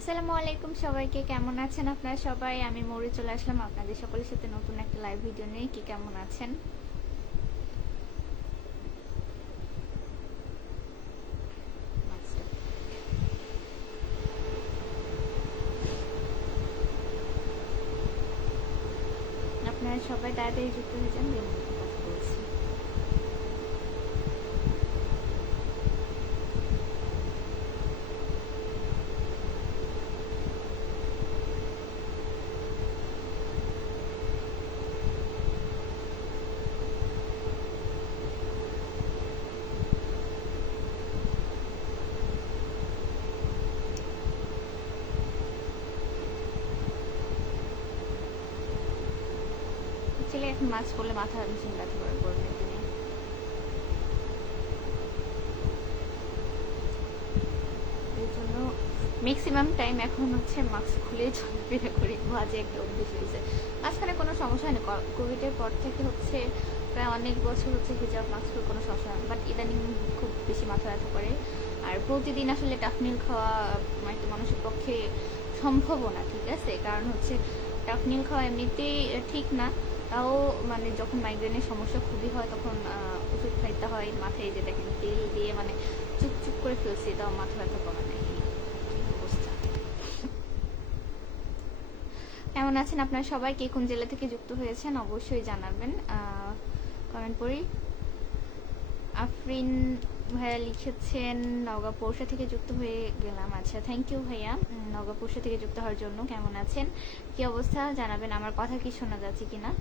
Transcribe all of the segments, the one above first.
আসসালামু আলাইকুম সবাইকে, কেমন আছেন আপনারা সবাই? আমি মৌরি চলে আসলাম আপনাদের সকলের সাথে নতুন একটা লাইভ ভিডিও নিয়ে। কি কেমন আছেন? আপনারা সবাই তাড়াতাড়ি যুক্ত হয়ে যান, কথা বলছি। ছেলে এখন মাছ করলে মাথা ভীষণ ব্যথা করে গরমের দিনে। এই জন্য ম্যাক্সিমাম টাইম এখন হচ্ছে মাস্ক খুলে চলাফেরা করি, মাঝে একটা অভ্যেস হয়েছে। মাঝখানে কোনো সমস্যা হয়নি, কোভিডের পর থেকে হচ্ছে প্রায় অনেক বছর হচ্ছে হিজাব মাস্কের কোনো সমস্যা হয়, বাট ইদানিং খুব বেশি মাথা ব্যথা করে। আর প্রতিদিন আসলে টাফনিল খাওয়া একটা মানুষের পক্ষে সম্ভবও না, ঠিক আছে? কারণ হচ্ছে টাফনিল খাওয়া এমনিতেই ঠিক না, তাও মানে যখন মাইগ্রেনের সমস্যা খুবই হয় তখন ওষুধ খাইতে হয়। মাথায় যে দেখেন তেল দিয়ে মানে চুপচুপ করে ফেলছি, তাও মাথা ব্যথা কমে নাই। অবস্থা। কেমন আছেন আপনারা সবাই? কে কোন জেলা থেকে যুক্ত হয়েছেন অবশ্যই জানাবেন, কমেন্ট করি। আফরিন ভাইয়া লিখেছেন নওগাঁ পৌষা থেকে যুক্ত হয়ে গেলাম। আচ্ছা, থ্যাংক ইউ ভাইয়া নওগাঁ পৌষা থেকে যুক্ত হওয়ার জন্য। কেমন আছেন, কি অবস্থা জানাবেন। আমার কথা কি শোনা যাচ্ছে কিনা?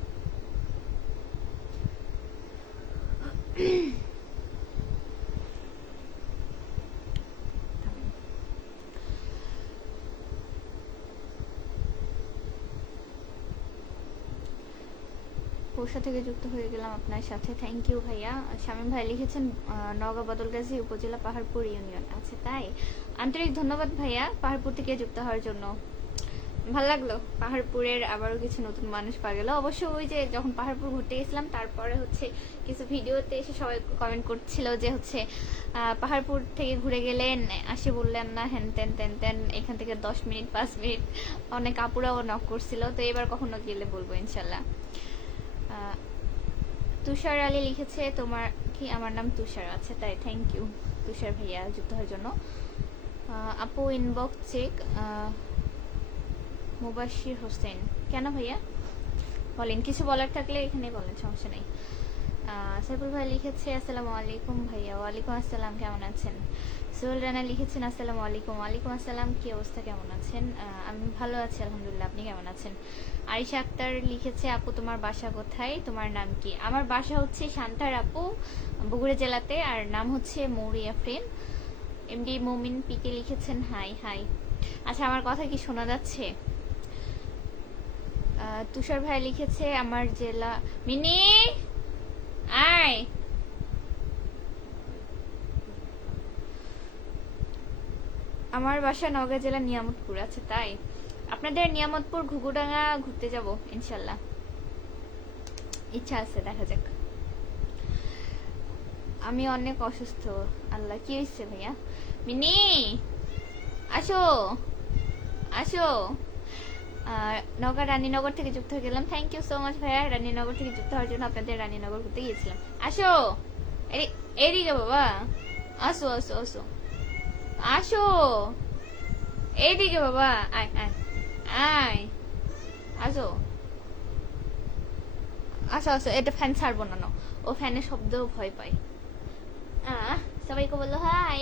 পৌষা থেকে যুক্ত হয়ে গেলাম আপনার সাথে, থ্যাংক ইউ ভাইয়া। শামীম ভাই লিখেছেন নওগাঁ বদলগাজী উপজেলা পাহাড়পুর ইউনিয়ন। আচ্ছা তাই, আন্তরিক ধন্যবাদ ভাইয়া পাহাড়পুর থেকে যুক্ত হওয়ার জন্য। ভালো লাগলো পাহাড়পুরের আবারও কিছু নতুন মানুষ পাওয়া গেল। অবশ্য ওই যে যখন পাহাড়পুর ঘুরতে গেছিলাম তারপরে হচ্ছে কিছু ভিডিওতে এসে সবাই কমেন্ট করছিল যে হচ্ছে পাহাড়পুর থেকে ঘুরে গেলেন, আসে বললেন না, হ্যান তেন তেন তেন, এখান থেকে 10 মিনিট 5 মিনিট। অনেক আপুরাও নক করছিল, তো এবার কখনো গেলে বলবো ইনশাল্লাহ। তুষার আলী লিখেছে তোমার কি, আমার নাম তুষার। আছে তাই, থ্যাংক ইউ তুষার ভাইয়া যুক্ত হওয়ার জন্য। আপু ইনবক্স চেক। মুবাশির হোসেন, কেন ভাইয়া বলেন, কিছু বলার থাকলে এখানে বলেন, সমস্যা নেই। সাইফুল ভাই লিখেছে আসসালামু আলাইকুম ভাইয়া। ওয়ালাইকুম আসসালাম, কেমন আছেন? সোহেল রানা লিখেছেন আসসালামু আলাইকুম। ওয়ালাইকুম আসসালাম, কি অবস্থা, কেমন আছেন? আমি ভালো আছি আলহামদুলিল্লাহ, আপনি কেমন আছেন? আরিশা আক্তার লিখেছে আপু তোমার বাসা কোথায়, তোমার নাম কি? আমার বাসা হচ্ছে শান্তার আপু, বগুড়া জেলাতে, আর নাম হচ্ছে মৌরি আফরিন। এমডি মুমিন পিকে লিখেছেন হাই হাই। আচ্ছা, আমার কথা কি শোনা যাচ্ছে? তুষার ভাই লিখেছে আমার জেলা মিনি আয়। আমার বাসা নওগাঁ জেলা নিয়ামতপুর। আছে তাই, আপনাদের নিয়ামতপুর ঘুঘুডাঙ্গা ঘুরতে যাব ইনশাল্লাহ, ইচ্ছা আছে, দেখা যাক। আমি অনেক অসুস্থ। আল্লাহ, কি হয়েছে ভাইয়া? মিনি আসো আসো। নওগাঁ রানীনগর থেকে যুক্ত হয়ে গেলাম, থ্যাংক ইউ সো মাচ ভাইয়া রানীনগর থেকে যুক্ত হওয়ার জন্য। আপনাদের রানীনগর ঘুরতে গিয়েছিলাম। আসো এদিকে বাবা, আসো আসো আসো আসো এইদিকে বাবা, আয় আয় আয়, আসো আসো আসো। এটা ফ্যান ছাড়বো না, ও ফ্যানের শব্দও ভয় পায়। সবাইকে বললো হাই,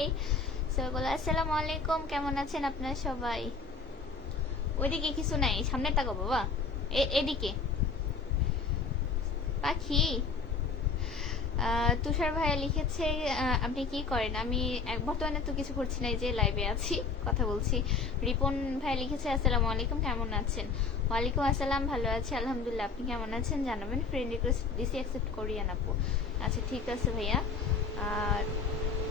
সবাই বললো আসসালামু আলাইকুম, কেমন আছেন আপনারা সবাই? ওইদিকে কিছু নাই, সামনে তাকো বাবা, এদিকে পাখি। তুষার ভাইয়া লিখেছে আপনি কি করেন? আমি বর্তমানে তো কিছু করছি না, যে লাইভে আছি, কথা বলছি। রিপন ভাইয়া লিখেছে আসসালামু আলাইকুম, কেমন আছেন? ওয়ালাইকুম আসসালাম, ভালো আছি আলহামদুলিল্লাহ, আপনি কেমন আছেন জানাবেন। ফ্রেন্ড রিকোয়েস্ট দিছি, অ্যাকসেপ্ট করিয়েন আপু। আচ্ছা ঠিক আছে ভাইয়া।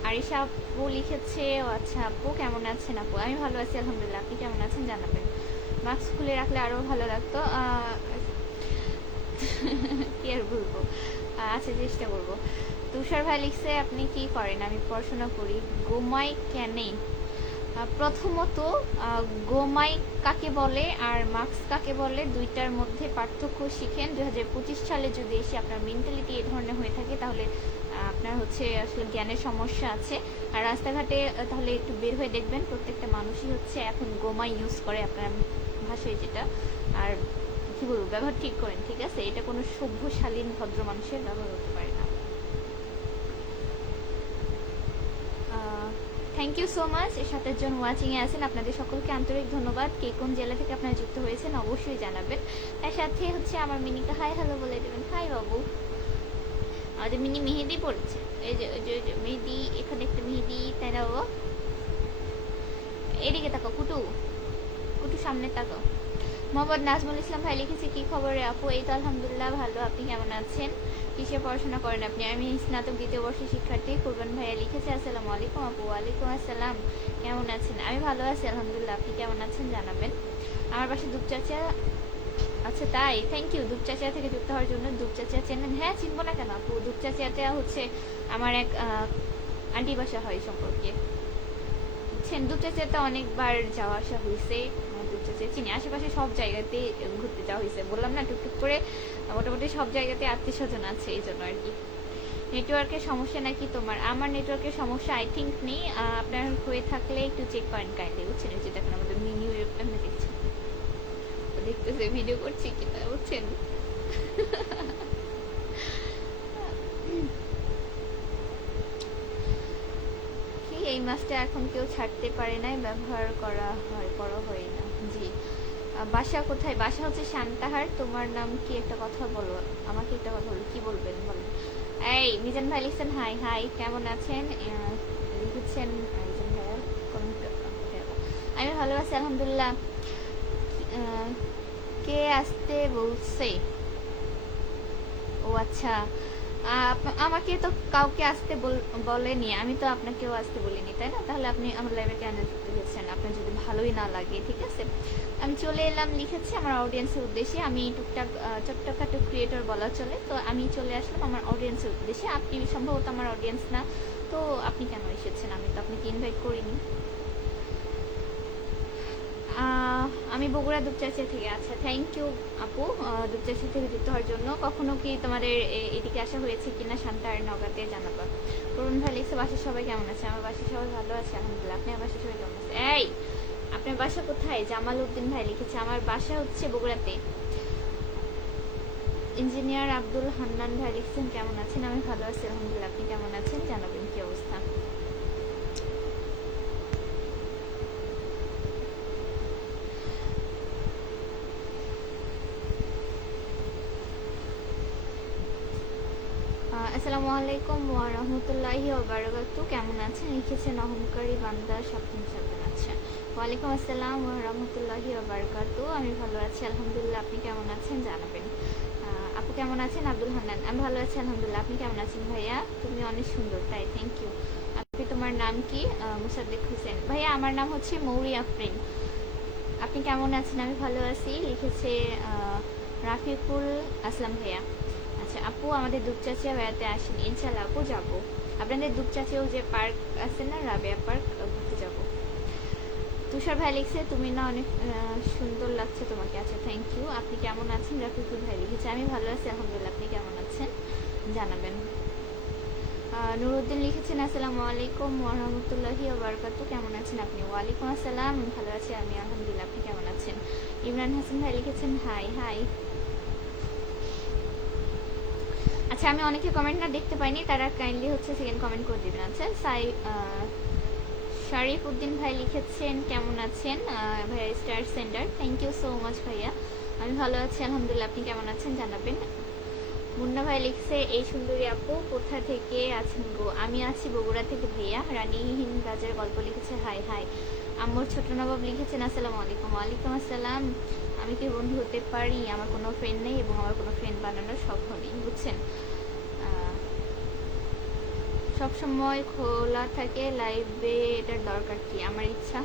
আরিশা আপু লিখেছে আচ্ছা আপু কেমন আছেন? আপু আমি ভালো আছি আলহামদুলিল্লাহ, আপনি কেমন আছেন জানাবেন। মাস্ক খুলে রাখলে আরো ভালো লাগতো। কি আর বলবো, আচ্ছা চেষ্টা করবো। তুষার ভাই লিখছে আপনি কি করেন? আমি পড়াশোনা করি। ঘুমাই কেনে? প্রথমত গোমাই কাকে বলে আর মার্কস কাকে বলে দুইটার মধ্যে পার্থক্য শিখেন। 2025 সালে যদি এসে আপনার মেন্টালিটি এই ধরনের হয়ে থাকে তাহলে আপনার হচ্ছে আসলে জ্ঞানের সমস্যা আছে। আর রাস্তাঘাটে তাহলে একটু বের হয়ে দেখবেন প্রত্যেকটা মানুষই হচ্ছে এখন গোমাই ইউজ করে আপনার ভাষায় যেটা। আর কি বলবো, ব্যবহার ঠিক করেন, ঠিক আছে? এটা কোনো সভ্যশালীন ভদ্র মানুষের ব্যবহার হতে পারে না। থ্যাংক ইউ সো মাচ 7 জন ওয়াচিং এ আছেন, আপনাদের সকলকে আন্তরিক ধন্যবাদ। কে কোন জেলা থেকে আপনারা যুক্ত হয়েছেন অবশ্যই জানাবেন। তার সাথে হচ্ছে আমার মিনিকে হাই হ্যালো বলে দেবেন। হাই বাবু, আমাদের মিনি মেহেদি পড়ছে, এই যে মেহেদি, এখানে একটা মেহেদি, তাই না বাবা? এদিকে তাকাও কুটু, কুটু সামনে তাকাও। মোহাম্মদ নাজমুল ইসলাম ভাই লিখেছে কি খবর আপু? এই তো আলহামদুলিল্লাহ ভালো, আপনি কেমন আছেন? কিসে পড়াশোনা করেন আপনি? আমি স্নাতক 2য় বর্ষের শিক্ষার্থী। কুরবান ভাইয়া লিখেছে আসসালামু আলাইকুম আপু। ওয়ালাইকুম আসসালাম, কেমন আছেন? আমি ভালো আছি আলহামদুলিল্লাহ, আপনি কেমন আছেন জানাবেন। আমার বাসা দুপচাচা। আচ্ছা তাই, থ্যাংক ইউ দুপচাচিয়া থেকে যুক্ত হওয়ার জন্য। দুপচাচিয়া চেনেন? হ্যাঁ চিনবো না কেন আপু, দুপচাচিয়াতে হচ্ছে আমার এক আন্টি বাসা হয় সম্পর্কে। দুপচাচিয়াতে অনেকবার যাওয়া আসা হয়েছে, দুপচাচিয়া চিনি, আশেপাশে সব জায়গাতে ঘুরতে যাওয়া হয়েছে। বললাম না টুকটুক করে মোটামুটি সব জায়গাতে আত্মীয় স্বজন আছে, এই জন্য আর কি। নেটওয়ার্কের সমস্যা নাকি তোমার? আমার নেটওয়ার্কের সমস্যা আই থিঙ্ক নেই, আপনার হয়ে থাকলে একটু চেক করেন কাইন্ডলি, বুঝছেন? এই যে দেখেন আমাদের মিনি আপনি দেখছেন, দেখতেছে ভিডিও করছি কিনা, বুঝছেন? কি এই মাছটা এখন কেউ ছাড়তে পারে না, ব্যবহার করা হয় না। জি, বাসা কোথায়? বাসা হচ্ছে শান্তাহার। তোমার নাম কি? একটা কথা বলো আমাকে, একটা কথা বলো, কি বলবেন বলেন। এই মিজান ভাই লিখছেন হাই হাই, কেমন আছেন লিখেছেন মিজান ভাইয়া কমেন্ট। আমি ভালো আছি আলহামদুলিল্লাহ। কে আসতে বলছে? ও আচ্ছা, আমাকে তো কাউকে আসতে বলেনি, আমি তো আপনাকেও আসতে বলিনি, তাই না? তাহলে আপনি আমার লাইভে কেন লিখেছেন? আপনার যদি ভালোই না লাগে, ঠিক আছে, আমি চলে এলাম লিখেছি আমার অডিয়েন্সের উদ্দেশ্যে। আমি টুকটাক ছোট্টখাটো ক্রিয়েটর বলা চলে, তো আমি চলে আসলাম আমার অডিয়েন্সের উদ্দেশ্যে। আপনি সম্ভবত আমার অডিয়েন্স না, তো আপনি কেন এসেছেন? আমি তো আপনাকে ইনভাইট করিনি। আমি বগুড়া দুপচাচিয়া থেকে। আচ্ছা থ্যাংক ইউ আপু দুপচাচিয়া থেকে যুক্ত হওয়ার জন্য। কখনো কি তোমাদের এদিকে আসা হয়েছে কিনা শান্তার নগাতে জানাবা। করুন ভাই লিখছে বাসার সবাই কেমন আছে? আমার বাসার সবাই ভালো আছে আলহামদুলিল্লাহ, আপনার বাসার সবাই কেমন আছে? এই আপনার বাসা কোথায়? জামাল উদ্দিন ভাই লিখেছে আমার বাসা হচ্ছে বগুড়াতে। ইঞ্জিনিয়ার আব্দুল হান্নান ভাই লিখছেন কেমন আছেন? আমি ভালো আছি আলহামদুলিল্লাহ, আপনি কেমন আছেন জানাবেন, কি অবস্থা? আসসালামু আলাইকুম ওয়া রাহমাতুল্লাহি ওয়া বারাকাতুহু, কেমন আছেন লিখেছেন অহংকারী বান্দা স্বপ্ন সাধন। আচ্ছা, ওয়ালাইকুম আসসালাম ওয়া রাহমাতুল্লাহি ওয়া বারাকাতুহু, আমি ভালো আছি আলহামদুলিল্লাহ, আপনি কেমন আছেন জানাবেন। আপু কেমন আছেন? আব্দুল হান্নান আমি ভালো আছি আলহামদুলিল্লাহ, আপনি কেমন আছেন? ভাইয়া তুমি অনেক সুন্দর, তাই থ্যাংক ইউ। আপনি তোমার নাম কি? মুসাদ্দেক হোসেন। ভাইয়া আমার নাম হচ্ছে মৌরি আফরিন। আপনি কেমন আছেন? আমি ভালো আছি লিখেছে রাফিকুল আসলাম ভাইয়া। আচ্ছা আপু আমাদের দুপচাচিয়া বেড়াতে আসেন? ইনশাল্লাহ আপু যাবো, আপনাদের দুপচাচিয়াও যে পার্ক আছে না, রাবেয়া পার্ক, ঘুরতে যাবো। তুষার ভাই লিখছে তুমি না অনেক সুন্দর লাগছে তোমাকে। আচ্ছা থ্যাংক ইউ। আপনি কেমন আছেন? রাফিকুল ভাই লিখেছে আমি ভালো আছি আলহামদুলিল্লাহ, আপনি কেমন আছেন জানাবেন। নুরুদ্দিন লিখেছেন আসসালামু আলাইকুম ওয়া রাহমাতুল্লাহি ওয়া বারাকাতুহু, কেমন আছেন আপনি? ওয়ালাইকুম আসসালাম, ভালো আছি আমি আলহামদুলিল্লাহ, আপনি কেমন আছেন? ইমরান হাসান ভাই লিখেছেন হাই হাই। আচ্ছা আমি অনেকে কমেন্ট না দেখতে পাইনি, তারা কাইন্ডলি হচ্ছে সেকেন্ড কমেন্ট করে দিবেন। আচ্ছা শারিফ উদ্দিন ভাই লিখেছেন কেমন আছেন ভাইয়া star centre, thank you so much ভাইয়া, আমি ভালো আছি আলহামদুলিল্লাহ, আপনি কেমন আছেন জানাবেন। মুন্না ভাই লিখছে এই সুন্দরী আপু কোথা থেকে আছেন গো? আমি আছি বগুড়া থেকে ভাইয়া। রানীহীন রাজার গল্প লিখেছে হাই হাই। আম্মুর ছোট নবাব লিখেছেন আসসালামু আলাইকুম। ওয়ালাইকুম আসসালাম। আমি কি বন্ধু হতে পারি? আমার কোনো ফ্রেন্ড নেই এবং আমার কোনো ফ্রেন্ড বানানোর স্বপ্ন নেই, বুঝছেন? সব সময় খোলা থাকে লাইভে, এটার দরকার কি? আমার ইচ্ছা।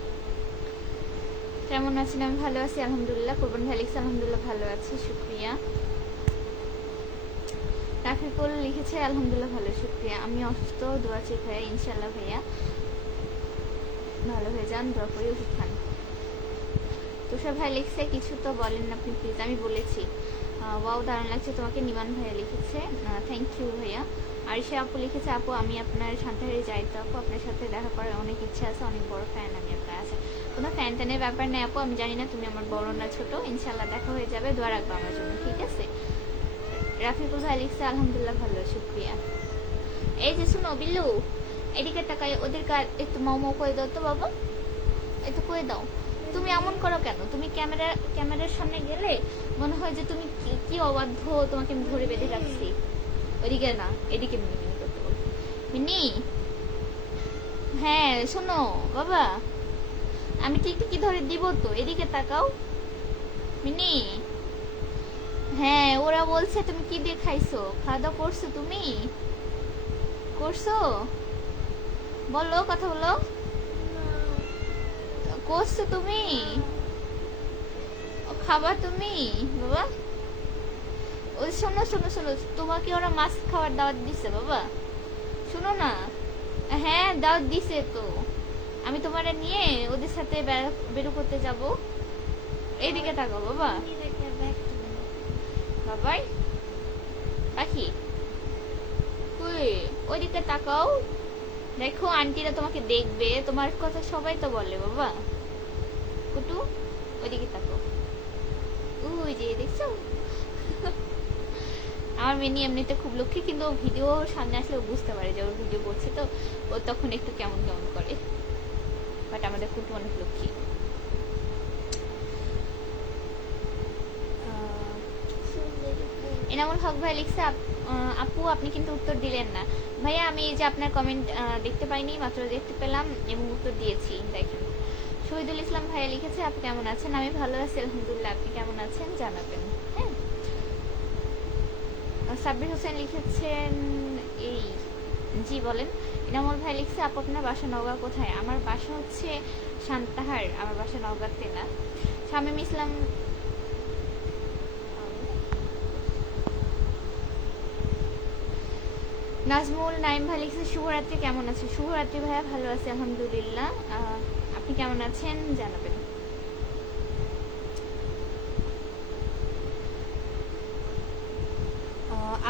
কেমন আছেন? আমি ভালো আছি আলহামদুলিল্লাহ। কোরবান ভাই লিখছে আলহামদুলিল্লাহ ভালো আছি, শুক্রিয়া। রাফিকুল লিখেছে আলহামদুলিল্লাহ ভালো, শুক্রিয়া। আমি অসুস্থ, দোয়া চাই ভাইয়া, ইনশাল্লাহ ভাইয়া। ভালো হয়ে যান, দোয়া করে ওষুধ খান। তুষার ভাই লিখছে কিছু তো বলেন না আপনি প্লিজ। আমি বলেছি ওয়াও দারুণ লাগছে তোমাকে। নিমান ভাইয়া লিখেছে থ্যাংক ইউ ভাইয়া। আরিশা আপু লিখেছে আপু আমি আপনার শান্তাহারি যাই তো আপু, আপনার সাথে দেখা করার অনেক ইচ্ছা আছে, অনেক বড় ফ্যান আমি আপনার। আছে কোনো ফ্যান ট্যানের ব্যাপার নেই আপু, আমি জানি না তুমি আমার বড় না ছোট, ইনশাল্লাহ দেখা হয়ে যাবে, দোয়া রাখবো আমার জন্য, ঠিক আছে। রাফিকুল ভাই লিখছে আলহামদুলিল্লাহ ভালো, শুক্রিয়া। এই যে শুনো বিল্লু, এদিকে তাকাই, ওদের একটু মাও করে দাও তো বাবা, একটু করে দাও। তুমি এমন করো কেন? তুমি ক্যামেরার সামনে গেলে মনে হয় যে তুমি কি অবাধ্য, তোমাকে আমি ধরে বেঁধে রাখছি। ওইদিকে না, এদিকে মিনি মিনি করতে বল। মিনি, হ্যাঁ শোনো বাবা, আমি টিকটিকি ধরে দিব তো, এদিকে তাকাও মিনি। হ্যাঁ ওরা বলছে তুমি কি দিয়ে খাইছো, খাওয়া দাওয়া করছো তুমি? করছো? বলো, কথা বলো। করছো তুমি? খাবার তুমি বাবা? ওই শোনো শোনো শোনো, তোমাকে ওরা মাছ খাওয়ার দাওয়াত দিছে বাবা, শোনো না। হ্যাঁ দাওয়াত দিছে তো, আমি তোমার নিয়ে ওদের সাথে বেরো করতে যাব। এইদিকে তাকাও বাবা, বাবাই পাখি কই, ওইদিকে তাকাও, দেখো আন্টিরা তোমাকে দেখবে, তোমার কথা সবাই তো বলে বাবা। কুটু ওইদিকে তাকাও, ওই যে দেখছো আমার মিনি এমনিতে খুব লক্ষ্মী, কিন্তু ভিডিও সামনে আসলে ও বুঝতে পারে যে ওর ভিডিও করছে, তো ও তখন একটু কেমন কেমন করে, বাট আমাদের কুটু অনেক লক্ষ্মী। এনামুল হক ভাই লিখছে আপু আপনি কিন্তু উত্তর দিলেন না। ভাইয়া আমি যে আপনার কমেন্ট দেখতে পাইনি, মাত্র দেখতে পেলাম এবং উত্তর দিয়েছি, দেখেন। শহীদুল ইসলাম ভাইয়া লিখেছে আপনি কেমন আছেন? আমি ভালো আছি আলহামদুলিল্লাহ, আপনি কেমন আছেন জানাবেন। হ্যাঁ, সাব্বির হোসেন লিখেছেন এই, জি বলেন। ইনামুল ভাই লিখছে আপু আপনার বাসা নওগাঁ কোথায়? আমার বাসা হচ্ছে সান্তাহার, আমার বাসা নওগাঁতে না। শামীম ইসলাম, নাজমুল নাইম ভাই লিখছে শুভরাত্রি, কেমন আছে? শুভরাত্রি ভাইয়া, ভালো আছে আলহামদুলিল্লাহ, আপনি কেমন আছেন জানাবেন।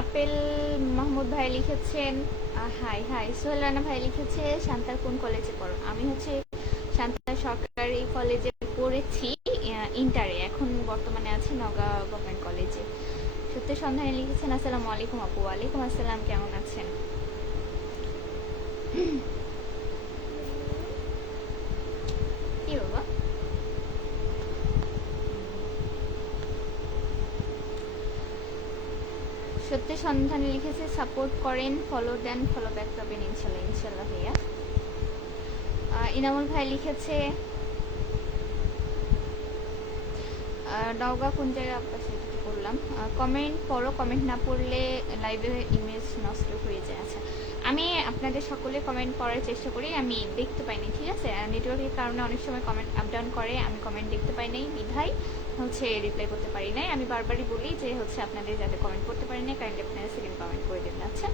আপেল মাহমুদ ভাই লিখেছেন হাই হাই। সোহেল রানা ভাই লিখেছে শান্তার কোন কলেজে পড়ো? আমি হচ্ছে শান্তার সরকারি কলেজে পড়েছি ইন্টারে, এখন বর্তমানে আছি নওগাঁ গভর্নমেন্ট কলেজে। সত্য সন্ধানে লিখেছেন আসসালামু আলাইকুম আপু। ওয়ালাইকুম আসসালাম, কেমন আছেন? কি বাবা? সত্যি সন্ধানে লিখেছে সাপোর্ট করেন, ফলো দেন, ফলো ব্যাক পাবেন ইনশাল্লাহ। ইনশাল্লাহ ভাইয়া। ইনামুল ভাই লিখেছে নওগাঁ কোন জায়গায়, আপনার সাথে করলাম। কমেন্ট পড়ো, কমেন্ট না পড়লে লাইভে ইমেজ নষ্ট হয়ে যায়। আচ্ছা, আমি আপনাদের সকলে কমেন্ট পড়ার চেষ্টা করি, আমি দেখতে পাইনি, ঠিক আছে, নেটওয়ার্কের কারণে অনেক সময় কমেন্ট আপ ডাউন করে, আমি কমেন্ট দেখতে পাই নাই বিধায় হচ্ছে রিপ্লাই করতে পারি নাই। আমি বারবারই বলি যে হচ্ছে আপনাদের যাতে কমেন্ট করতে পারি না, কাইন্ডলি আপনারা সেকেন্ড কমেন্ট করে দেবেন। আচ্ছা,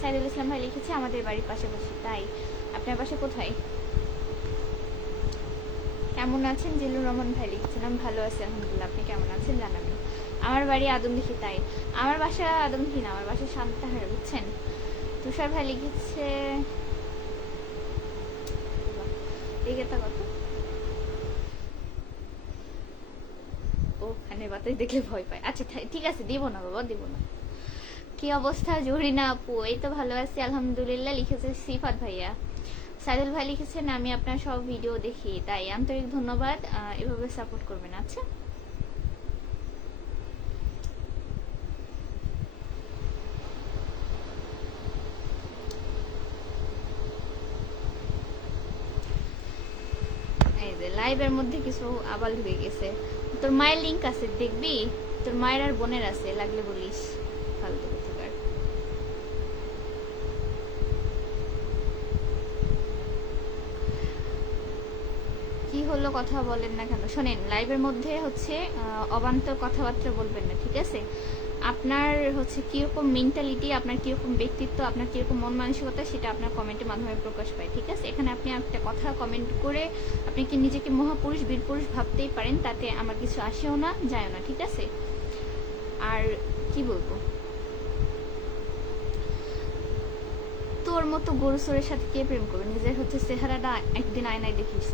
সাইদুল ইসলাম ভাই লিখেছে আমাদের বাড়ির পাশাপাশি, তাই আপনার বাসা কোথায়? কেমন আছেন? জিল্লুর রহমান ভাই লিখেছেন আমি ভালো আছি আলহামদুলিল্লাহ, আপনি কেমন আছেন জানাবেন। আমার বাড়ি আদমদিঘি, তাই আমার বাসা আদমদিঘি না, আমার বাসা সান্তাহার, বুঝছেন। তুষার ভাই লিখেছে কত ওখানে বাতাস দেখলে ভয় পায়। আচ্ছা ঠিক আছে, দিব না বাবা, দিব না। কি অবস্থা জহুরিনা আপু? এই তো ভালো আছি আলহামদুলিল্লাহ, লিখেছে সিফাত ভাইয়া। সাইদুল ভাই লিখেছেন আমি আপনার সব ভিডিও দেখি, তাই আন্তরিক ধন্যবাদ, এভাবে সাপোর্ট করবেন। আচ্ছা, এই যে লাইভের মধ্যে কিছু আবাল হয়ে গেছে। তোর মায়ের লিংক আছে দেখবি, তোর মায়ের আর বোনের আছে, লাগলে বলিস। ফালতু কোথাকার। কি হলো কথা বলেন না কেন? শোনেন, লাইভের মধ্যে হচ্ছে অবান্তর কথাবার্তা বলবেন না, ঠিক আছে। আপনার হচ্ছে কীরকম মেন্টালিটি, আপনার কীরকম ব্যক্তিত্ব, আপনার কীরকম মন মানসিকতা, সেটা আপনার কমেন্টের মাধ্যমে প্রকাশ পায়, ঠিক আছে? এখানে আপনি একটা কথা কমেন্ট করে আপনি কি নিজেকে মহাপুরুষ বীরপুরুষ ভাবতেই পারেন, তাতে আমার কিছু আসেও না যায়ও না, ঠিক আছে? আর কি বলবো, তোর মতো গরু চোরের সাথে কে প্রেম করবে? নিজের হচ্ছে চেহারাটা একদিন আয়নায় দেখিস।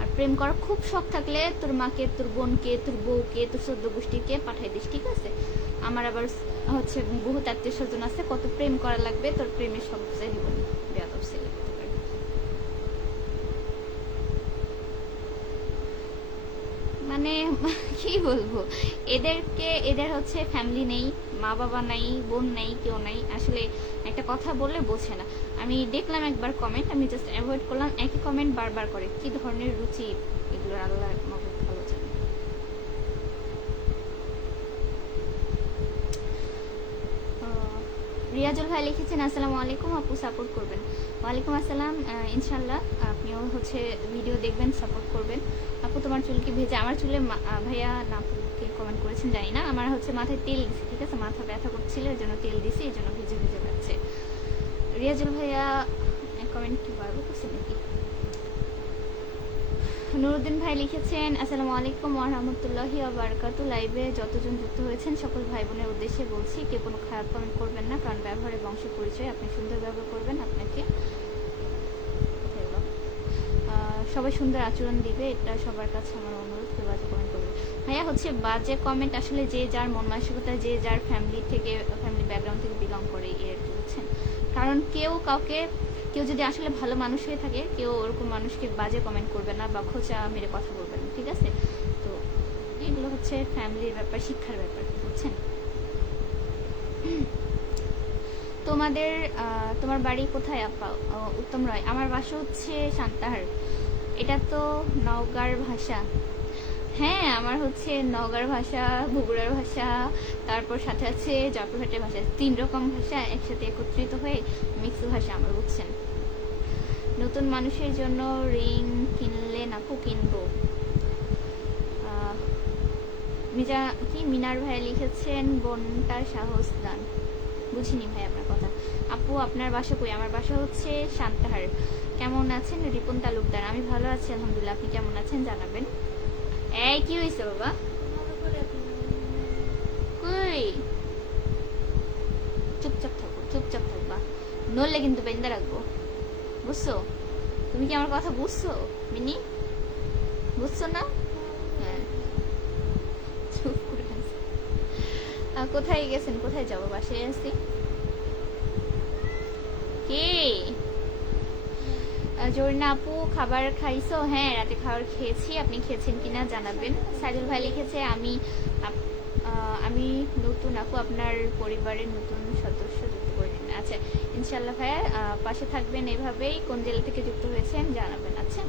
আর প্রেম করার খুব শখ থাকলে তোর মাকে, তোর বোনকে, তোর বউকে, তোর চোদ্দ গোষ্ঠীকে পাঠাই দিস, ঠিক আছে? আমার আবার হচ্ছে বহুত আত্মীয় স্বজন আছে, কত প্রেম করা লাগবে তোর প্রেমের সব বুঝাই দিব। বেয়াদব ছেলে মানে কি বলবো, এদের হচ্ছে ফ্যামিলি নেই, মা বাবা নাই, বোন নাই, কেউ নাই। আসলে একটা কথা বললে বোঝে না। আমি দেখলাম একবার কমেন্ট, আমি জাস্ট অ্যাভয়েড করলাম। একই কমেন্ট বারবার করে, কি ধরনের রুচি এগুলো, আল্লাহ মাবুদ ভালো জানে। রিয়াজুল ভাই লিখেছেন আসসালামু আলাইকুম আপু, সাপোর্ট করবেন। ওয়ালাইকুম আসসালাম, ইনশাল্লাহ আপনিও হচ্ছে ভিডিও দেখবেন, সাপোর্ট করবেন। আপু তোমার চুল কি ভেজে? আমার চুলে ভাইয়া না, আপুকে কমেন্ট করেছেন জানি না, আমার হচ্ছে মাথায় তেল দিছি, ঠিক আছে? মাথা ব্যথা করছিল, এর জন্য তেল দিছি, এই জন্য ভিজে ভিজে যাচ্ছে। রিয়াজুল ভাইয়া কমেন্ট কি বারবার করছেন নাকি? নুরুদ্দিন ভাই লিখেছেন আসসালামু আলাইকুম ওয়া রাহমাতুল্লাহি ওয়া বারাকাতুহু। লাইভে যতজন যুক্ত হয়েছেন সকল ভাই বোনের উদ্দেশ্যে বলছি, কেউ কোনো খারাপ কমেন্ট করবেন না, কারণ ব্যবহারে বংশ পরিচয়। আপনি সুন্দর ব্যবহার করবেন, আপনাকে সবাই সুন্দর আচরণ দিবে, এটা সবার কাছে আমার অনুরোধ। কেউ বাজে কমেন্ট করবে ভাইয়া, হচ্ছে বাজে কমেন্ট আসলে যে যার মন মানসিকতা, যে যার ফ্যামিলি ব্যাকগ্রাউন্ড থেকে বিলং করে, এর কি বুঝছেন? কারণ কেউ যদি আসলে ভালো মানুষ হয়ে থাকে, কেউ ওরকম মানুষকে বাজে কমেন্ট করবে না বা খোঁচা মেরে কথা বলবে না, ঠিক আছে? তো এগুলো হচ্ছে ফ্যামিলির ব্যাপার, শিক্ষার ব্যাপার, বুঝছেন? তোমার বাড়ি কোথায় আপা? উত্তম রয়। আমার বাসা হচ্ছে সান্তাহার। এটা তো নওগাঁর ভাষা। হ্যাঁ, আমার হচ্ছে নওগাঁর ভাষা, বগুড়ার ভাষা, তারপর সাথে আছে জয়পুরহাটের ভাষা। 3 রকম ভাষা একসাথে একত্রিত হয়ে মিক্স ভাষা আমার, বুঝছেন? নতুন মানুষের জন্য রিং কিনলে নাকু কিনবো। মিনার ভাই লিখেছেন বোনটার সাহস দান। বুঝিনি ভাই আপনার কথা। আপু আপনার বাসা কই? আমার বাসা হচ্ছে সান্তাহার। কেমন আছেন? রিপন তালুকদার। আমি ভালো আছি আলহামদুলিল্লাহ, আপনি কেমন আছেন জানাবেন। এই কি হয়েছে বাবা? কই, চুপচাপ থাকো, চুপচাপ থাকবা, নড়লে কিন্তু বেঁধে রাখবো, বুঝছো? তুমি কি আমার কথা বুঝছো মিনি? বুঝছো না? হ্যাঁ, চুপ করে আছে। কোথায় গেছেন? কোথায় যাবো? বাসায় আছি। কে? জরিনা আপু খাবার খাইছো? হ্যাঁ, রাতে খাবার খেয়েছি, আপনি খেয়েছেন কিনা জানাবেন। সাইদুল ভাই লিখেছে আমি নতুন আপু, আপনার পরিবারের নতুন সদস্য যুক্ত করে নিন। আচ্ছা ইনশাল্লাহ ভাইয়া, পাশে থাকবেন এভাবেই। কোন জেলা থেকে যুক্ত হয়েছেন জানাবেন। আচ্ছা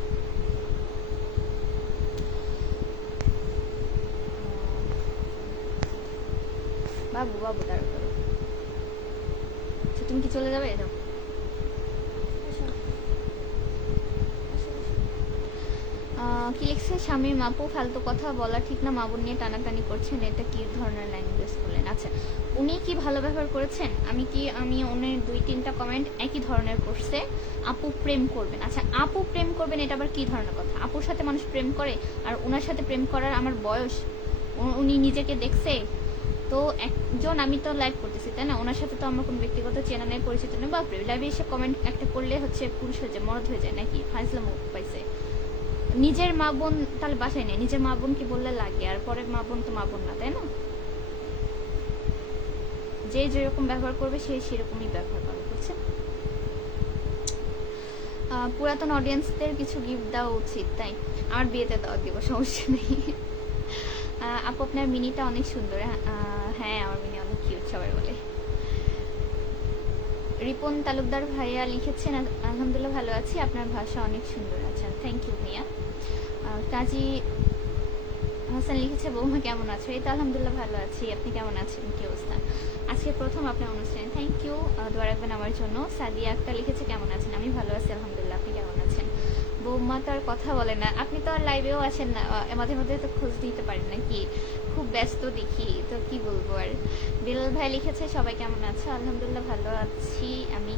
বাবু বাবু তাড়াতাড়ি, আচ্ছা তুমি কি চলে যাবে? যাও। কি লিখছে স্বামী? মাপু ফালতু কথা বলা ঠিক না, মা বোন নিয়ে টানাটানি করছেন, এটা কি ধরনের ল্যাঙ্গুয়েজ বলেন? আচ্ছা উনি কি ভালো ব্যবহার করেছেন? আমি উনি 2-3টা কমেন্ট একই ধরনের করছে, আপু প্রেম করবেন। আচ্ছা আপু প্রেম করবেন, এটা আবার কি ধরনের কথা? আপুর সাথে মানুষ প্রেম করে, আর ওনার সাথে প্রেম করার আমার বয়স, উনি নিজেকে দেখছে তো একজন, আমি তো লাইভ করতেছি তাই না, ওনার সাথে তো আমার কোনো ব্যক্তিগত চেনা নেই, পরিচিত নেই। বাপরে, লাইভে এসে কমেন্ট একটা করলে হচ্ছে পুরুষ হয়ে যায়, মরদ হয়ে যায় নাকি? ফাইজলাম পাইছে। নিজের মা বোন তাহলে বাসায় নেই, নিজের মা বোন কি বললে লাগে, আর পরের মা বোন তো মা বোন না, তাই না? যে যেরকম ব্যবহার করবে সেই সেরকমই ব্যবহার করবে, বুঝছেন? পুরাতন অডিয়েন্সদের কিছু গিফট দেওয়া উচিত, তাই আমার বিয়েতে দেওয়া দিব, সমস্যা নেই। আপু আপনার মিনিটা অনেক সুন্দর। হ্যাঁ আমার মিনি অনেক কিউট, সবাই বলে। রিপন তালুকদার ভাইয়া লিখেছেন আলহামদুলিল্লাহ ভালো আছি, আপনার ভাষা অনেক সুন্দর। আচ্ছা থ্যাংক ইউ ভাইয়া। কাজী হাসান লিখেছে বৌমা কেমন আছো? এই তো আলহামদুলিল্লাহ ভালো আছি, আপনি কেমন আছেন, কি অবস্থা? আজকে প্রথম আপনার অনুষ্ঠানে, থ্যাংক ইউ, দোয়া রাখবেন আমার জন্য। সাদিয়া আক্তার লিখেছে কেমন আছেন? আমি ভালো আছি আলহামদুলিল্লাহ, আপনি কেমন আছেন? বৌমা তো আর কথা বলে না, আপনি তো আর লাইভেও আসেন না, মাঝে মধ্যে তো খোঁজ দিতে পারেন নাকি, খুব ব্যস্ত দেখি তো কি বলবো আর। বিলাল ভাই লিখেছে সবাই কেমন আছো, আলহামদুলিল্লাহ ভালো আছি আমি,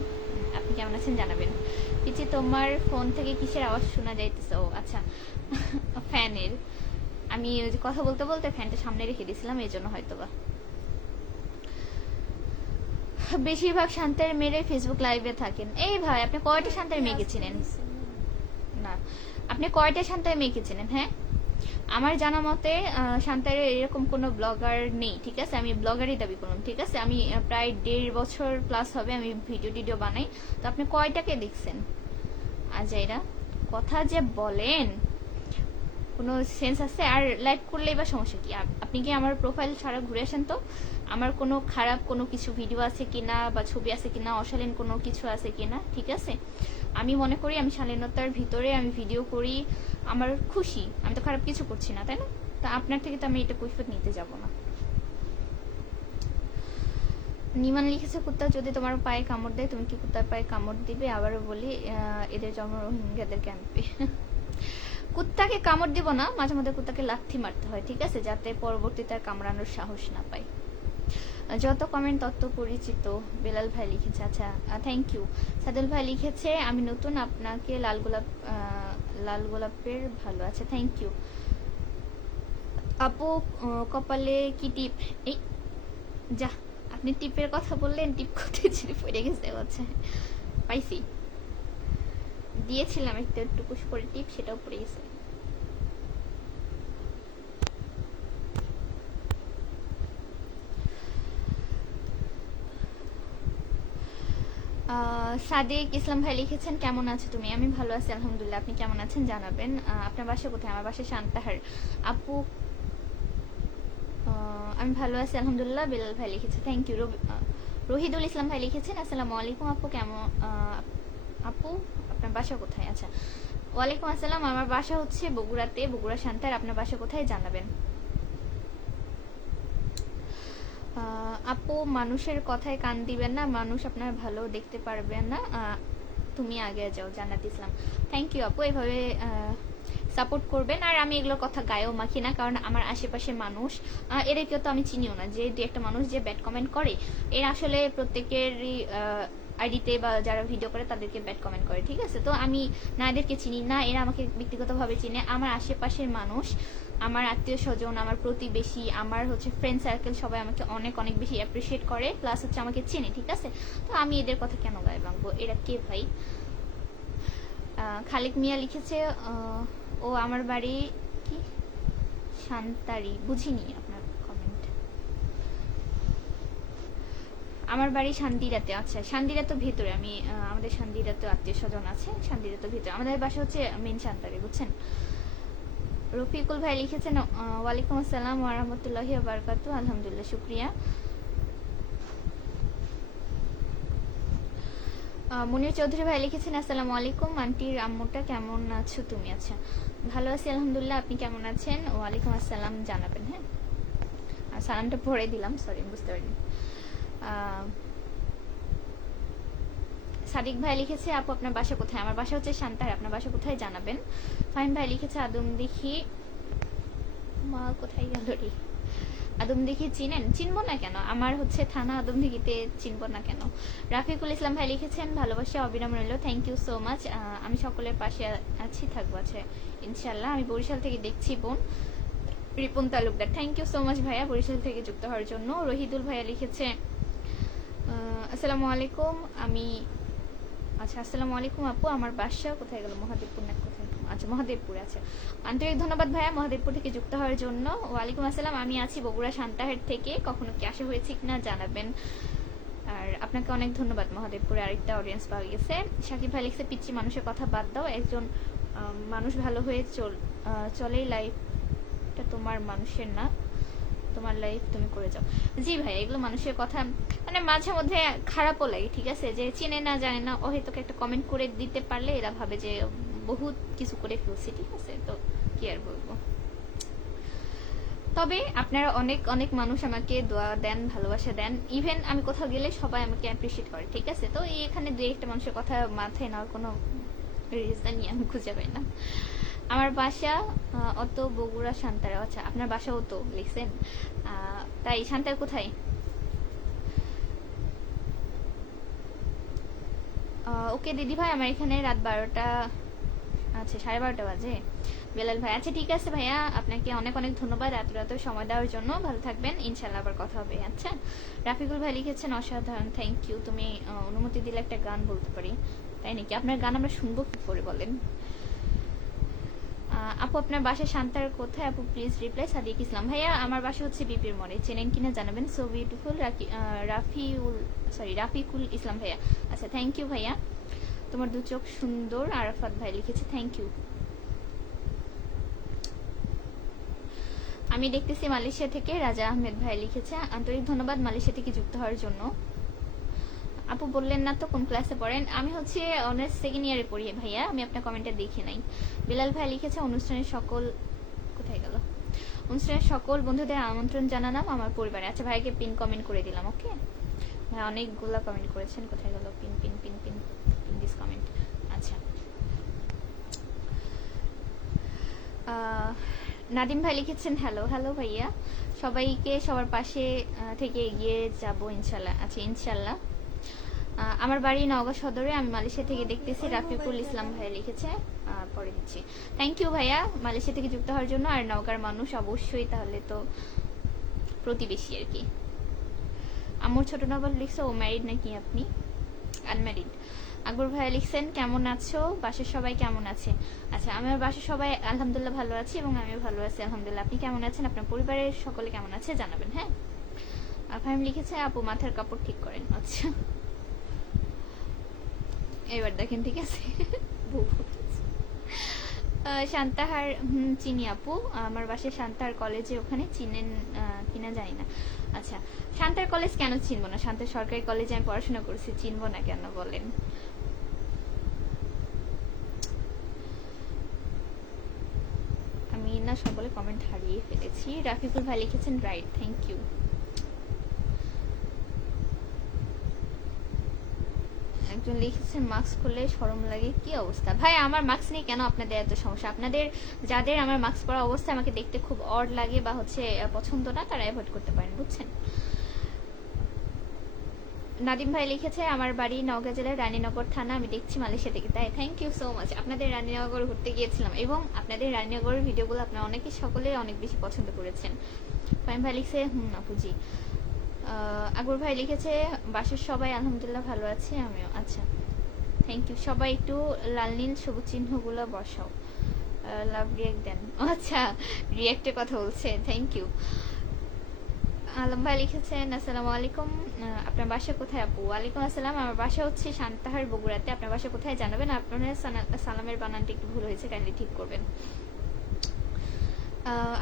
আপনি কেমন আছেন জানাবেন। পিচি তোমার ফোন থেকে কিসের আওয়াজ শোনা যাইতেছে? ও আচ্ছা, ফ্যানের। আমি ওই যে কথা বলতে বলতে ফ্যানটা সামনে রেখে দিয়েছিলাম, এই জন্য হয়তো বা। বেশিরভাগ শান্তের মেয়েরে ফেসবুক লাইভে থাকেন। এই ভাই আপনি কয়টা শান্তের মেয়েকে চিনেন? না, আপনি কয়টা শান্তের মেয়েকে চিনেন? হ্যাঁ, আমার জানা মতে শান্তার এরকম কোনো ব্লগার নেই, ঠিক আছে? আমি ব্লগারই দাবি করলাম, ঠিক আছে? আমি প্রায় 1.5 বছর প্লাস হবে আমি ভিডিও বানাই, তো আপনি কয়টাকে দেখছেন? আজাইরা কথা যে বলেন, কোনো সেন্স আছে? আর লাইভ করলেই বা সমস্যা কি? আপনি কি আমার প্রোফাইল ছাড়া ঘুরে আসেন তো, আমার কোনো খারাপ কোনো কিছু ভিডিও আছে কিনা বা ছবি আছে কিনা, অশালীন কোনো কিছু আছে কিনা, ঠিক আছে? আমি মনে করি আমি শালীনতার ভিতরে আমি ভিডিও করি, আমার খুশি, আমি তো খারাপ কিছু করছি না, তাই না? তা আপনার থেকে তো আমি এটা কৈফিয়ত নিতে যাব না। নিমান লিখেছে কুত্তা যদি তোমার পায়ে কামড় দেয় তুমি কি কুত্তার পায়ে কামড় দিবে? আবারও বলি এদের জন্ম রোহিঙ্গাদের ক্যাম্পে। কুত্তাকে কামড় দিব না, মাঝে মধ্যে কুত্তাকে লাথি মারতে হয়, ঠিক আছে, যাতে পরবর্তীতে আর কামড়ানোর সাহস না পায়। যত কমেন্ট তত পরিচিত, বেলাল ভাই লিখেছে। আচ্ছা, থ্যাংক ইউ। সাদুল ভাই লিখেছে আমি নতুন, আপনাকে লাল গোলাপের ভালো। আচ্ছা, থ্যাংক ইউ আপু। কপালে কি টিপ? এই যা, আপনি টিপের কথা বললেন, টিপ কোথায় ছিঁড়ে পড়ে গেছে? আচ্ছা, পাইছি, দিয়েছিলাম একটু টুকুস করে টিপ, সেটাও পড়ে গেছে। সাদিক ইসলাম ভাই লিখেছেন কেমন আছো তুমি? আমি ভালো আছি আলহামদুলিল্লাহ, আপনি কেমন আছেন জানাবেন। আপনার বাসা কোথায়? আমার বাসা সান্তাহার। আপু আমি ভালো আছি আলহামদুলিল্লাহ। বেলাল ভাই লিখেছে, থ্যাংক ইউ। রহিদুল ইসলাম ভাই লিখেছেন আসসালামু আলাইকুম আপু, কেমন আপু আপনার বাসা কোথায়? আচ্ছা, ওয়ালাইকুম আসসালাম, আমার বাসা হচ্ছে বগুড়াতে, বগুড়া সান্তাহার। আপনার বাসা কোথায় জানাবেন। আপু মানুষের কথায় কান দিবেন না, মানুষ আপনার ভালো দেখতে পারবেন না, তুমি আগে যাও। জান্নাত ইসলাম, থ্যাংক ইউ আপু, এভাবে সাপোর্ট করবেন। আর আমি এগুলোর কথা গায়েও মাখি না, কারণ আমার আশেপাশে মানুষ এদেরকেও তো আমি চিনিও না, যে দু একটা মানুষ যে ব্যাড কমেন্ট করে, এর আসলে প্রত্যেকেরই আইডিতে বা যারা ভিডিও করে তাদেরকে ব্যাড কমেন্ট করে, ঠিক আছে? তো আমি না এদেরকে চিনি না, এরা আমাকে ব্যক্তিগতভাবে চিনে। আমার আশেপাশের মানুষ, আমার আত্মীয় স্বজন, আমার প্রতিবেশী, আমার হচ্ছে ফ্রেন্ড সার্কেল, সবাই আমাকে অনেক অনেক বেশি অ্যাপ্রিসিয়েট করে, প্লাস হচ্ছে আমাকে চেনে, ঠিক আছে? তো আমি এদের কথা কেন গায়ে ভাঙবো? এরা কে ভাই? খালিক মিয়া লিখেছে ও আমার বাড়ি কি শান্তারি, বুঝিনি আপনার কমেন্ট। আমার বাড়ি শান্তিরাতে। আচ্ছা, শান্তিরাতে ভেতরে, আমি আমাদের শান্তিরাতে আত্মীয় স্বজন আছে, শান্তিরাতে ভেতরে। আমাদের বাসা হচ্ছে মেন শান্তারি, বুঝছেন? রফিকুল ভাই লিখেছেন ওয়ালাইকুম আসসালাম ওয়া রাহমাতুল্লাহি ওয়া বারাকাতু, আলহামদুলিল্লাহ, শুকরিয়া। মুনির চৌধুরী ভাই লিখেছেন আসসালামু আলাইকুম আন্টির আম্মুটা কেমন আছো তুমি? আচ্ছা, ভালো আছি আলহামদুলিল্লাহ, আপনি কেমন আছেন? ওয়ালাইকুম আসসালাম জানাবেন। হ্যাঁ, আর সালামটা পড়ে দিলাম, সরি বুঝতে পারিনি। সাদিক ভাই লিখেছে আপু আপনার বাসা কোথায়? আমার বাসা হচ্ছে শান্তাহার, আপনার বাসা কোথায় জানাবেন। ফাইন ভাই লিখেছে আদমদিঘি। মা কোথায় গেল রে? আদমদিঘি চিনেন? চিনবো না কেন, আমার হচ্ছে থানা আদমদিঘিতে, চিনবো না কেন? রাফিকুল ইসলাম ভাই লিখেছেন ভালোবাসা অবিরাম রইল, থ্যাংক ইউ সো মাচ। আমি সকলের পাশে আছি, থাকবো, আছে ইনশাল্লাহ। আমি বরিশাল থেকে দেখছি বোন Ripon Talukdar, thank you so much ভাইয়া বরিশাল থেকে যুক্ত হওয়ার জন্য। রহিদুল ভাইয়া লিখেছে আসসালামু আলাইকুম, আমি আচ্ছা আসসালামু আলাইকুম আপু, আমার বাসা কোথায় গেল? মহাদেবপুর না কোথায়? আচ্ছা, মহাদেবপুরে আছে। আন্তরিক ধন্যবাদ ভাইয়া মহাদেবপুর থেকে যুক্ত হওয়ার জন্য। ওয়ালাইকুম আসসালাম, আমি আছি বগুড়া সান্তাহার থেকে, কখনো কি আসা হয়েছে কিনা জানাবেন। আর আপনাকে অনেক ধন্যবাদ, মহাদেবপুরে আরেকটা অডিয়েন্স পাওয়া গেছে। সাকিব ভাই লিখছে পিচ্ছি মানুষের কথা বাদ দাও, একজন মানুষ ভালো হয়ে চলেই লাইফটা তোমার, মানুষের না, তোমার লাইফ তুমি করে যাও। জি ভাই, এগুলো মানুষের কথা মানে মাঝে মধ্যে খারাপও লাগে, ঠিক আছে? যে চিনে না জানে না অহেতুক একটা কমেন্ট করে দিতে পারলে এরা ভাবে যে বহুত কিছু করে ফেলছি, ঠিক আছে? তো কি আর বলবো। তবে আপনারা অনেক অনেক মানুষ আমাকে দোয়া দেন, ভালোবাসা দেন, ইভেন আমি কোথাও গেলে সবাই আমাকে অ্যাপ্রিসিয়েট করে, ঠিক আছে? তো এখানে দু একটা মানুষের কথা মাথায় নেওয়ার কোনো রিজনই আমি খুঁজে পাই না। আমার বাসা অত বগুড়া শান্তারে। আচ্ছা আপনার বাসা অত লিখছেন, তাই শান্তার কোথায়? ওকে দিদি ভাই, আমার এখানে রাত 12টা, আচ্ছা 12:30 বাজে। বেলাল ভাই, আচ্ছা ঠিক আছে ভাইয়া, আপনাকে অনেক অনেক ধন্যবাদ এত রাত সময় দেওয়ার জন্য। ভালো থাকবেন, ইনশাল্লাহ আবার কথা হবে। আচ্ছা রাফিকুল ভাই লিখেছেন অসাধারণ, থ্যাংক ইউ। তুমি অনুমতি দিলে একটা গান বলতে পারি। তাই নাকি? আপনার গান আমরা শুনবো কি করে বলেন? আপু আপনার বাসা শান্তার কোথায়? আপু প্লিজ রিপ্লাই। সাদিক ইসলাম ভাইয়া, আমার বাসা হচ্ছে বিপির মোড়ে, চেনেন কিনা জানাবেন। সো বিউটিফুল রাফিকুল ইসলাম ভাইয়া। আচ্ছা থ্যাংক ইউ ভাইয়া, তোমার দু চোখ সুন্দর। আরাফাত ভাই লিখেছে থ্যাংক ইউ। আমি দেখতেছি মালয়েশিয়া থেকে রাজা আহমেদ ভাই লিখেছে আন্তরিক ধন্যবাদ মালয়েশিয়া থেকে যুক্ত হওয়ার জন্য। আপু বললেন না তো কোন ক্লাসে পড়েন? আমি হচ্ছে অনার্স সেকেন্ড ইয়ারে পড়ি ভাইয়া, আমি আপনার কমেন্টটা দেখি নাই। বিলাল ভাই লিখেছে অনুষ্ঠানের সকল, কোথায় গেল, অনুষ্ঠানের সকল বন্ধুদের আমন্ত্রণ জানালাম আমার পরিবারে। আচ্ছা ভাইকে পিন কমেন্ট করে দিলাম। ওকে ভাই, অনেকগুলা কমেন্ট করেছেন, কোথায় গেল pin pin pin pin pin this comment. আচ্ছা নাদিম ভাই লিখেছেন হ্যালো। হ্যালো ভাইয়া, সবাইকে সবার পাশে থেকে এগিয়ে যাব ইনশাল্লাহ। আচ্ছা ইনশাল্লাহ। আমার বাড়ি নওগাঁ সদরে, আমি মালয়েশিয়া থেকে দেখতেছি। রাফিকুল ইসলাম ভাইয়া লিখেছে, পরে দিচ্ছি। থ্যাংক ইউ ভাইয়া মালয়েশিয়া থেকে যুক্ত হওয়ার জন্য। আর নওগাঁর মানুষ অবশ্যই, তাহলে তো প্রতিবেশী আর কি। আমার ছোট নবল লিখছে ও ম্যারিড নাকি আপনি? আনম্যারিড। আকবর ভাইয়া লিখছেন কেমন আছো, বাসার সবাই কেমন আছে? আচ্ছা আমার বাসার সবাই আলহামদুলিল্লাহ ভালো আছি, এবং আমিও ভালো আছি আলহামদুলিল্লাহ। আপনি কেমন আছেন? আপনার পরিবারের সকলে কেমন আছে জানাবেন। হ্যাঁ ফাহিম লিখেছে আপু মাথার কাপড় ঠিক করেন। আচ্ছা এবার দেখেন, ঠিক আছে। শান্তাহার চিনি আপু, আমার বাসায় শান্তাহার কলেজে, ওখানে চিনেন কিনা জানি না। আচ্ছা শান্তার কলেজ কেন চিনবো না? শান্তার সরকারি কলেজে আমি পড়াশোনা করেছি, চিনবো না কেন বলেন? আমি না সকলে কমেন্ট হারিয়ে ফেলেছি। রাফিকুল ভাই লিখেছেন রাইট, থ্যাংক ইউ। একজন লিখেছেন মাস্ক খুললে শরম লাগে, কি অবস্থা ভাই? আমার মাস্ক নিয়ে কেন আপনাদের এত সমস্যা? আপনাদের যাদের আমার মাস্ক পরা অবস্থায় আমাকে দেখতে খুব অড লাগে বা হচ্ছে পছন্দ না, তারা অ্যাভয়েড করতে পারেন, বুঝছেন? নাদিম ভাই লিখেছে আমার বাড়ি নওগাঁ জেলার রানীনগর থানা, আমি দেখছি মালয়েশিয়া থেকে। তাই থ্যাংক ইউ সো মাচ। আপনাদের রানীনগর ঘুরতে গিয়েছিলাম, এবং আপনাদের রানীনগরের ভিডিওগুলো আপনারা অনেকে সকলে অনেক বেশি পছন্দ করেছেন। ফাইম ভাই লিখছে আপুজি। আকবর ভাই লিখেছে বাসার সবাই আলহামদুলিল্লাহ ভালো আছে, আমিও। আচ্ছা থ্যাংক ইউ। সবাই একটু লাল নীল সবুজ চিহ্নগুলো বসাও, লাভ রিয়াক্ট দেন। আচ্ছা রিয়াক্টের কথা বলছে, থ্যাংক ইউ। আলম ভাই লিখেছেন আসসালামু আলাইকুম, আপনার বাসা কোথায় আপু? ওয়ালাইকুম আসসালাম, আমার বাসা হচ্ছে শান্তাহার বগুড়াতে। আপনার বাসা কোথায় জানাবেন? আপনার সালামের বানানটা একটু ভুল হয়েছে, কাইন্ডলি ঠিক করবেন।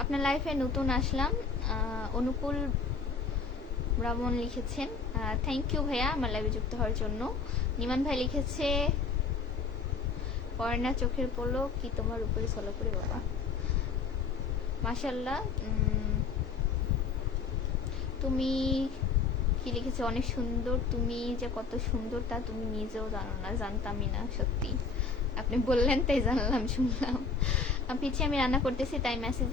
আপনার লাইফে নতুন আসলাম, অনুকূল ব্রাহ্মণ লিখেছেন, থ্যাংক ইউ ভাইয়া আমার লাইভে যুক্ত হওয়ার জন্য। নিমান ভাই লিখেছে পরে না চোখের পলক কি তোমার উপরে ফলো করে বাবা, মাশাল্লাহ। তুমি কি লিখেছে অনেক সুন্দর, তুমি যে কত সুন্দর তা তুমি নিজেও জানো না, জানতামই না সত্যি, আপনি বললেন তাই জানলাম, শুনলাম। পিছিয়ে আমি রান্না করতেছি তাই মেসেজ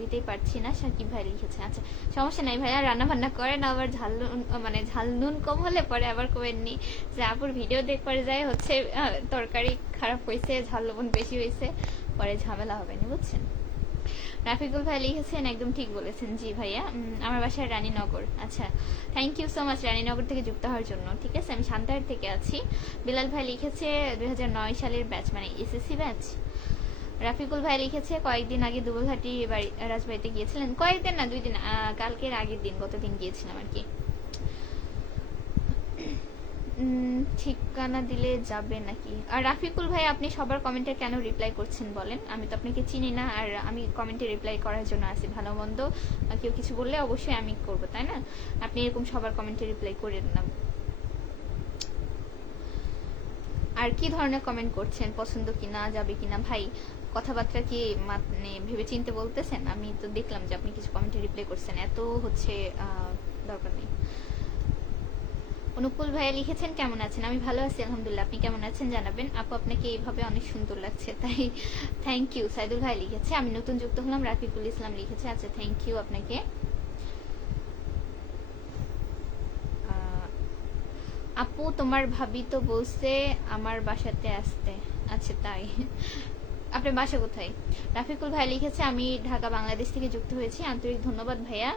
দিতেই পারছি না, সাকিব ভাই লিখেছে। আচ্ছা সমস্যা নাই ভাইয়া, রান্না বান্না করেন, আবার ঝাল মানে ঝাল নুন কম হলে পরে আবার কমেননি যে আপুর ভিডিও দেখবার যায় হচ্ছে তরকারি খারাপ হয়েছে, ঝাল লবণ বেশি হয়েছে, পরে ঝামেলা হবে না, বুঝছেন? রাফিকুল ভাই লিখেছেন একদম ঠিক বলেছেন। জি ভাইয়া, আমার বাসায় রানীনগর। আচ্ছা thank you so much Raninagar থেকে যুক্ত হওয়ার জন্য। ঠিক আছে আমি শান্তাহার থেকে আছি। বিলাল ভাই লিখেছে 2009 সালের ব্যাচ, মানে এসএসসি ব্যাচ। রাফিকুল ভাই লিখেছে কয়েকদিন আগে দুবলহাটি বাড়ি রাজবাড়িতে গিয়েছিলেন। কয়েকদিন না, 2 দিন, কালকের আগের দিন, গতদিন গিয়েছিলাম আর কি। ঠিকানা দিলে যাবে নাকি? আর রাফিকুল ভাই আপনি সবার কমেন্টে কেন রিপ্লাই করছেন বলেন? আমি তো আপনাকে চিনি না, আর আমি কমেন্টে রিপ্লাই করার জন্য আসি, ভালো মন্দ কেউ কিছু বললে অবশ্যই আমি করবো, তাই না? আপনি এরকম সবার কমেন্টে রিপ্লাই করেন না। আর কি ধরনের কমেন্ট করছেন, পছন্দ কিনা, যাবে কিনা? ভাই কথাবার্তা কি মানে ভেবে চিনতে বলতেছেন? আমি তো দেখলাম যে আপনি কিছু কমেন্টে রিপ্লাই করছেন, এত হচ্ছে দরকার নেই। অনুকূল ভাইয়া লিখেছেন কেমন আছেন, আমি ভালো আছি আলহামদুলিল্লাহ, আপনি কেমন আছেন জানাবেন। আপু আপনাকে এইভাবে অনেক সুন্দর লাগছে, তাই থ্যাংক ইউ। সাইদুল ভাই লিখেছে আমি নতুন যুক্ত হলাম, রাফিকুল ইসলাম লিখেছে, আচ্ছা থ্যাংক ইউ আপনাকে। আপু তোমার ভাবি তো বলছে আমার বাসাতে আসতে, আচ্ছা তাই, আপনার বাসা কোথায়? রাফিকুল ভাই লিখেছে আমি ঢাকা বাংলাদেশ থেকে যুক্ত হয়েছি, আন্তরিক ধন্যবাদ ভাইয়া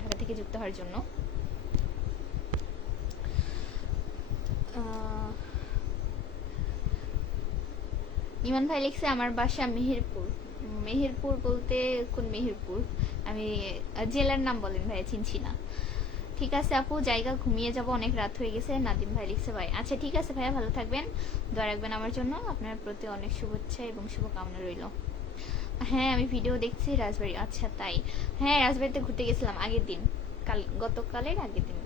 ঢাকা থেকে যুক্ত হওয়ার জন্য। ইমান ভাই লিখছে আমার বাসা মেহেরপুর। মেহেরপুর বলতে কোন মেহেরপুর? আমি জেলার নাম বলেন ভাই, চিনছি না। ঠিক আছে আপু, জায়গা ঘুমিয়ে যাব, অনেক রাত হয়ে গেছে। নাদিম ভাই লিখছে ভাই, আচ্ছা ঠিক আছে ভাইয়া, ভালো থাকবেন, দোয়া রাখবেন আমার জন্য, আপনার প্রতি অনেক শুভেচ্ছা এবং শুভকামনা রইল। হ্যাঁ আমি ভিডিও দেখছি রাজবাড়ি, আচ্ছা তাই, হ্যাঁ রাজবাড়িতে ঘুরতে গেছিলাম আগের দিন, গতকালের আগের দিন।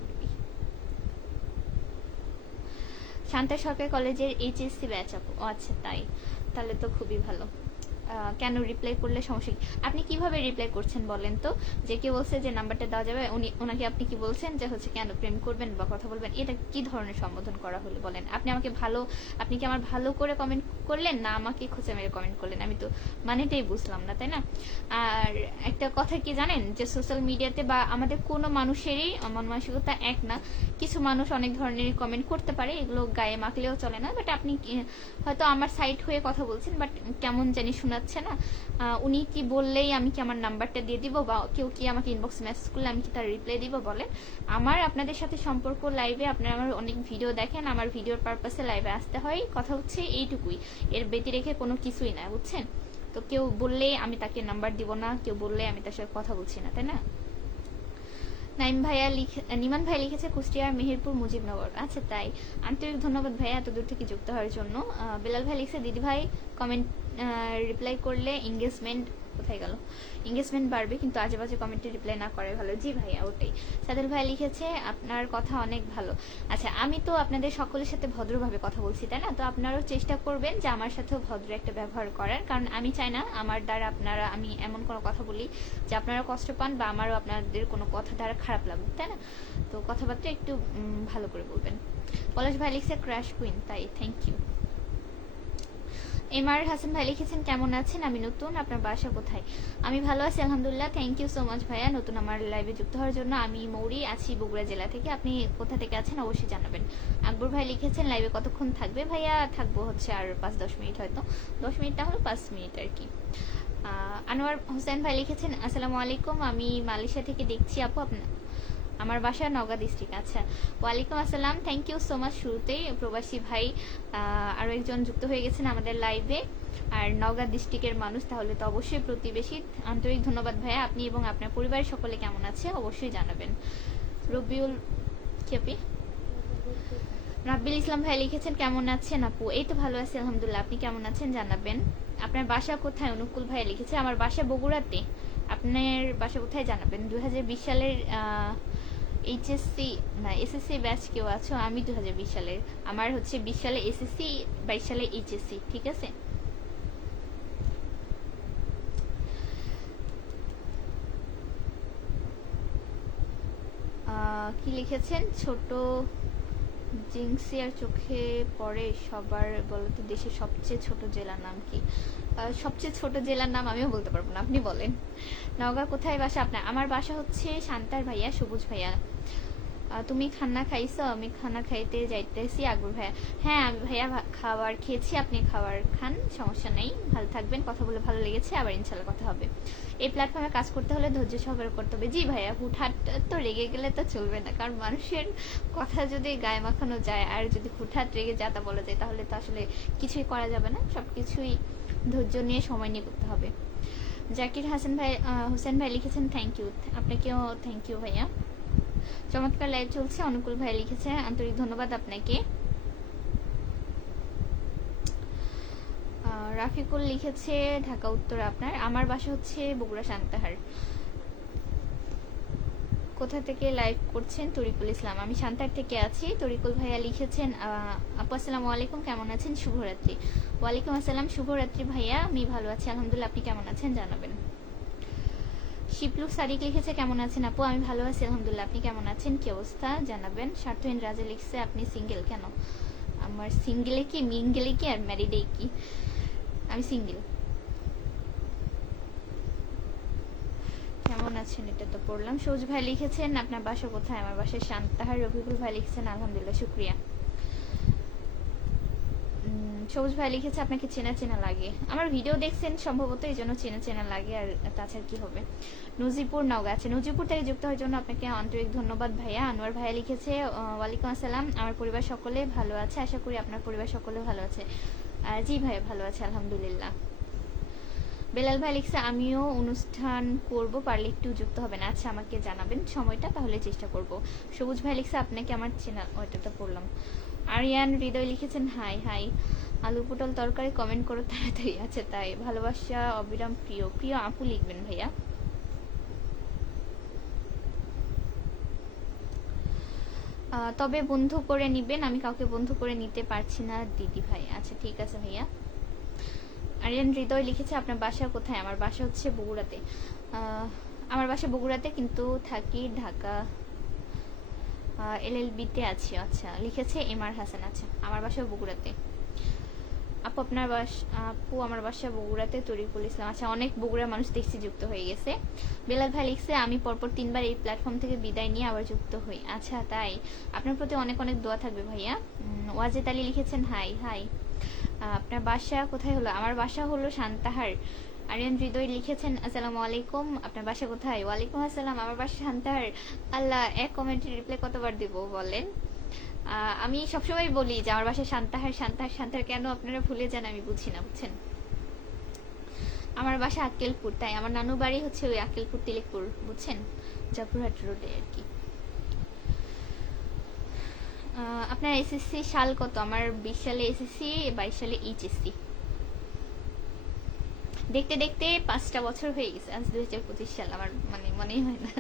শান্তা সরকারি কলেজের এইচএসসি ব্যাচ আপু, আচ্ছা তাই, তাহলে তো খুবই ভালো। কেন রিপ্লাই করলে সমস্যা কি? আপনি কিভাবে রিপ্লাই করছেন বলেন তো? যে কেউ বলছে যে নাম্বারটা দেওয়া যাবে, ওনাকে আপনি কি বলছেন যে হচ্ছে কেন প্রেম করবেন বা কথা বলবেন, এটা কি ধরনের সম্বোধন করা হলো বলেন? আপনি কি আমার ভালো করে কমেন্ট করলেন না আমাকে খোঁচা মেরে কমেন্ট করলেন? আমি তো মানেটাই বুঝলাম না, তাই না? আর একটা কথা কি জানেন, যে সোশ্যাল মিডিয়াতে বা আমাদের কোনো মানুষেরই মন মানসিকতা এক না, কিছু মানুষ অনেক ধরনের কমেন্ট করতে পারে, এগুলো গায়ে মাখলেও চলে না। বাট আপনি হয়তো আমার সাইড হয়ে কথা বলছেন, বাট কেমন জানি শোনাচ্ছে না। উনি কি বললেই আমি কি আমার নাম্বারটা দিয়ে দিব, বা কেউ কি আমাকে ইনবক্স মেসেজ করলে আমি কি তার রিপ্লাই দিব বলেন? আমার আপনাদের সাথে সম্পর্ক লাইভে, আপনারা আমার অনেক ভিডিও দেখেন, আমার ভিডিওর পারপাসে লাইভে আসতে হয়, কথা হচ্ছে এইটুকুই, এর ব্যতি রেখে কোনো কিছুই না, বুঝছেন? তো কেউ বললেই আমি তাকে নাম্বার দিব না, কেউ বললে আমি তার সাথে কথা বলছি না, তাই না? নিমান ভাই লিখেছে কুষ্টিয়ার মেহেরপুর মুজিবনগর, আচ্ছা তাই, আন্তরিক ধন্যবাদ ভাইয়া এত দূর থেকে যুক্ত হওয়ার জন্য। বেলাল ভাই লিখছে দিদি ভাই কমেন্ট রিপ্লাই করলে এঙ্গেজমেন্ট কোথায় গেল, এঙ্গেজমেন্ট বাড়বে, কিন্তু আজে বাজে কমেন্টে রিপ্লাই না করে ভালো। জি ভাইয়া ওটাই। সাদুল ভাই লিখেছে আপনার কথা অনেক ভালো। আচ্ছা আমি তো আপনাদের সকলের সাথে ভদ্রভাবে কথা বলছি, তাই না? তো আপনারাও চেষ্টা করবেন যে আমার সাথেও ভদ্র একটা ব্যবহার করার, কারণ আমি চাই না আমার দ্বারা আমি এমন কোনো কথা বলি যে আপনারা কষ্ট পান বা আমারও আপনাদের কোনো কথা দ্বারা খারাপ লাগুক, তাই না? তো কথাবার্তা একটু ভালো করে বলবেন। পলাশ ভাই লিখছে ক্র্যাশ কুইন, তাই থ্যাংক ইউ। এমআর হাসান ভাই লিখেছেন কেমন আছেন, আমি নতুন, আপনার বাসা কোথায়? আমি ভালো আছি আলহামদুলিল্লাহ, থ্যাংক ইউ সো মাচ ভাইয়া নতুন আমার লাইভে যুক্ত হওয়ার জন্য। আমি মৌরি আছি বগুড়া জেলা থেকে, আপনি কোথা থেকে আছেন অবশ্যই জানাবেন। আকবর ভাই লিখেছেন লাইভে কতক্ষণ থাকবে? ভাইয়া থাকবো হচ্ছে আর 5-10 মিনিট, হয়তো 10 মিনিট না হলো 5 মিনিট আর কি। আনোয়ার হোসেন ভাই লিখেছেন আসসালামু আলাইকুম, আমি মালয়েশিয়া থেকে দেখছি আপু, আমার বাসা নওগাঁ ডিস্ট্রিক্ট। আচ্ছা ওয়ালাইকুম আসসালাম, থ্যাংক ইউ সো মাচ। শুরুতেই প্রবাসী ভাই আরও একজন যুক্ত হয়ে গেছেন আমাদের লাইভে, আর নওগাঁ ডিস্ট্রিক্টের মানুষ, তাহলে তো অবশ্যই প্রতিবেশী। আন্তরিক ধন্যবাদ ভাইয়া, আপনি এবং আপনার পরিবারের সকলে কেমন আছে অবশ্যই জানাবেন। রবিউল কেপি রাব্বিল ইসলাম ভাই লিখেছেন কেমন আছেন আপু? এই তো ভালো আছি আলহামদুলিল্লাহ, আপনি কেমন আছেন জানাবেন। আপনার বাসা কোথায়? অনুকূল ভাই লিখেছে আমার বাসা বগুড়াতে, আপনার বাসা কোথায় জানাবেন। 2020 সালের এইচএসসি না এসএসসি ব্যাচ কেউ আছো? আমি 2020 সালের, আমার হচ্ছে 20 সালে এসএসসি, 22 সালে এইচএসসি, ঠিক আছে। কি লিখেছেন? ছোট জিংসিয়ার চোখে পড়ে সবার, বলতে দেশের সবচেয়ে ছোট জেলার নাম কি? সবচেয়ে ছোট জেলার নাম আমিও বলতে পারবো না, আপনি বলেন। নওগাঁ কোথায় বাসা আপনার? আমার বাসা হচ্ছে শান্তার ভাইয়া, সবুজ ভাইয়া। তুমি খানা খাইছো? আমি খানা খাইতে যাইতেছি। আকবর ভাইয়া হ্যাঁ আমি ভাইয়া খাবার খেয়েছি, আপনি খাবার খান, সমস্যা নেই, ভালো থাকবেন, কথা বলে ভালো লেগেছে, আবার ইনশাল্লাহ কথা হবে। এই প্ল্যাটফর্মে কাজ করতে হলে ধৈর্য সহকারে করতে হবে। জি ভাইয়া, হুটহাট তো রেগে গেলে তো চলবে না, কারণ মানুষের কথা যদি গায়ে মাখানো যায় আর যদি হুটহাট রেগে যা তা বলা যায়, তাহলে তো আসলে কিছুই করা যাবে না, সব কিছুই ধৈর্য নিয়ে সময় নিয়ে করতে হবে। জাকির হাসান ভাই হোসেন ভাই লিখেছেন থ্যাংক ইউ, আপনাকেও থ্যাংক ইউ ভাইয়া, চমৎকার লাইভ চলছে। অনুকূল ভাই লিখেছে আন্তরিক ধন্যবাদ আপনাকে। রাফিকুল লিখেছে ঢাকা উত্তর আপনার, আমার বাসা হচ্ছে বগুড়া সান্তাহার। কোথা থেকে লাইভ করছেন? তরিকুল ইসলাম, আমি সান্তাহার থেকে আছি। তরিকুল ভাইয়া লিখেছেন আপু আসসালামু আলাইকুম, কেমন আছেন, শুভরাত্রি। ওয়ালাইকুম আসসালাম, শুভরাত্রি ভাইয়া, আমি ভালো আছি আলহামদুলিল্লাহ, আপনি কেমন আছেন জানাবেন। শিপলু সাদিক লিখেছে কেমন আছেন আপু? আমি ভালো আছি আলহামদুলিল্লাহ, আপনি কেমন আছেন, কি অবস্থা জানাবেন। স্বার্থহীন রাজা লিখছে আপনি সিঙ্গেল কেন? আমার সিঙ্গেলে কি মিঙ্গেলে কি আর ম্যারিডে কি? আমি সিঙ্গেল। কেমন আছেন এটা তো পড়লাম। সৌজ ভাই লিখেছেন আপনার বাসা কোথায়? আমার বাসায় শান্তাহার। রফিকুল ভাই লিখেছেন আলহামদুলিল্লাহ, শুক্রিয়া। সবুজ ভাই লিখেছে আপনাকে চেনা চেনা লাগে। আমার ভিডিও দেখছেন সম্ভবত, এই জন্য চেনা চেনা লাগে, আর তাছাড়া কি হবে। নজিপুর নওগাঁ, আছে নজিপুর থেকে যুক্ত হওয়ার জন্য আপনাকে আন্তরিক ধন্যবাদ ভাইয়া। আনোয়ার ভাইয়া লিখেছে ওয়ালাইকুম আসসালাম, আমার পরিবার সকলে ভালো আছে, আশা করি আপনার পরিবার সকলে ভালো আছে। জি ভাইয়া ভালো আছে আলহামদুলিল্লাহ। বেলাল ভাই লিখছে আমিও অনুষ্ঠান করব, পারলে একটু যুক্ত হবেন। আচ্ছা আমাকে জানাবেন সময়টা, তাহলে চেষ্টা করব। সবুজ ভাই লিখছে আপনাকে আমার চেনা, ওইটা তো পড়লাম। আরিয়ান হৃদয় লিখেছেন হাই হাই, আলু পটল তরকারি কমেন্ট করো তাড়াতাড়ি। আছে তাই, ভালোবাসা অবিরাম প্রিয়। প্রিয় আপু লিখবেন ভাইয়া। তবে বন্ধু করে নিবেন, আমি কাউকে বন্ধু করে নিতে পারছি না দিদি ভাই। আচ্ছা ঠিক আছে ভাইয়া। আরিয়ান হৃদয় লিখেছে আপনার বাসা কোথায়? আমার বাসা হচ্ছে বগুড়াতে। আমার বাসা বগুড়াতে, কিন্তু থাকি ঢাকা, LLB-তে আছি। আচ্ছা লিখেছে এমআর হাসান। আচ্ছা আমার বাসা বগুড়াতে। আপু আপনার আপু আমার বাসা বগুড়াতে, তরিকুল ইসলাম। আচ্ছা অনেক বগুড়ার মানুষ দেখছি যুক্ত হয়ে গেছে। বেলাল ভাই লিখছে আমি পরপর 3বার এই প্ল্যাটফর্ম থেকে বিদায় নিয়ে আবার যুক্ত হই। আচ্ছা তাই, আপনার প্রতি অনেক অনেক দোয়া থাকবে ভাইয়া। ওয়াজেদ আলী লিখেছেন হাই হাই, আপনার বাসা কোথায় হলো? আমার বাসা হলো শান্তাহার। আরিয়ান হৃদয় লিখেছেন আসসালামু আলাইকুম, আপনার বাসা কোথায়? ওয়ালাইকুম আসসালাম, আমার বাসা শান্তাহার। আল্লাহ, এক কমেন্টের রিপ্লাই কতবার দেব বলেন? আমি সবসময় বলি যে আমার বাসা শান্তাহার শান্তাহার শান্তাহার, কেন আপনারা ভুলে যান আমি বুঝি না, বুঝছেন। আমার বাসা আক্কেলপুর, তাই আমার নানু বাড়ি হচ্ছে ওই আক্কেলপুর তিলেকপুর, বুঝছেন, জাফরহাট রোডে আর কি। আপনার এসএসসি সাল কত? আমার 20 সালে এসএসসি, 22 সালে এইচএসসি। দেখতে দেখতে 5টা বছর হয়ে গেছে, আজ 2025 সাল। আমার মানে মনেই হয় না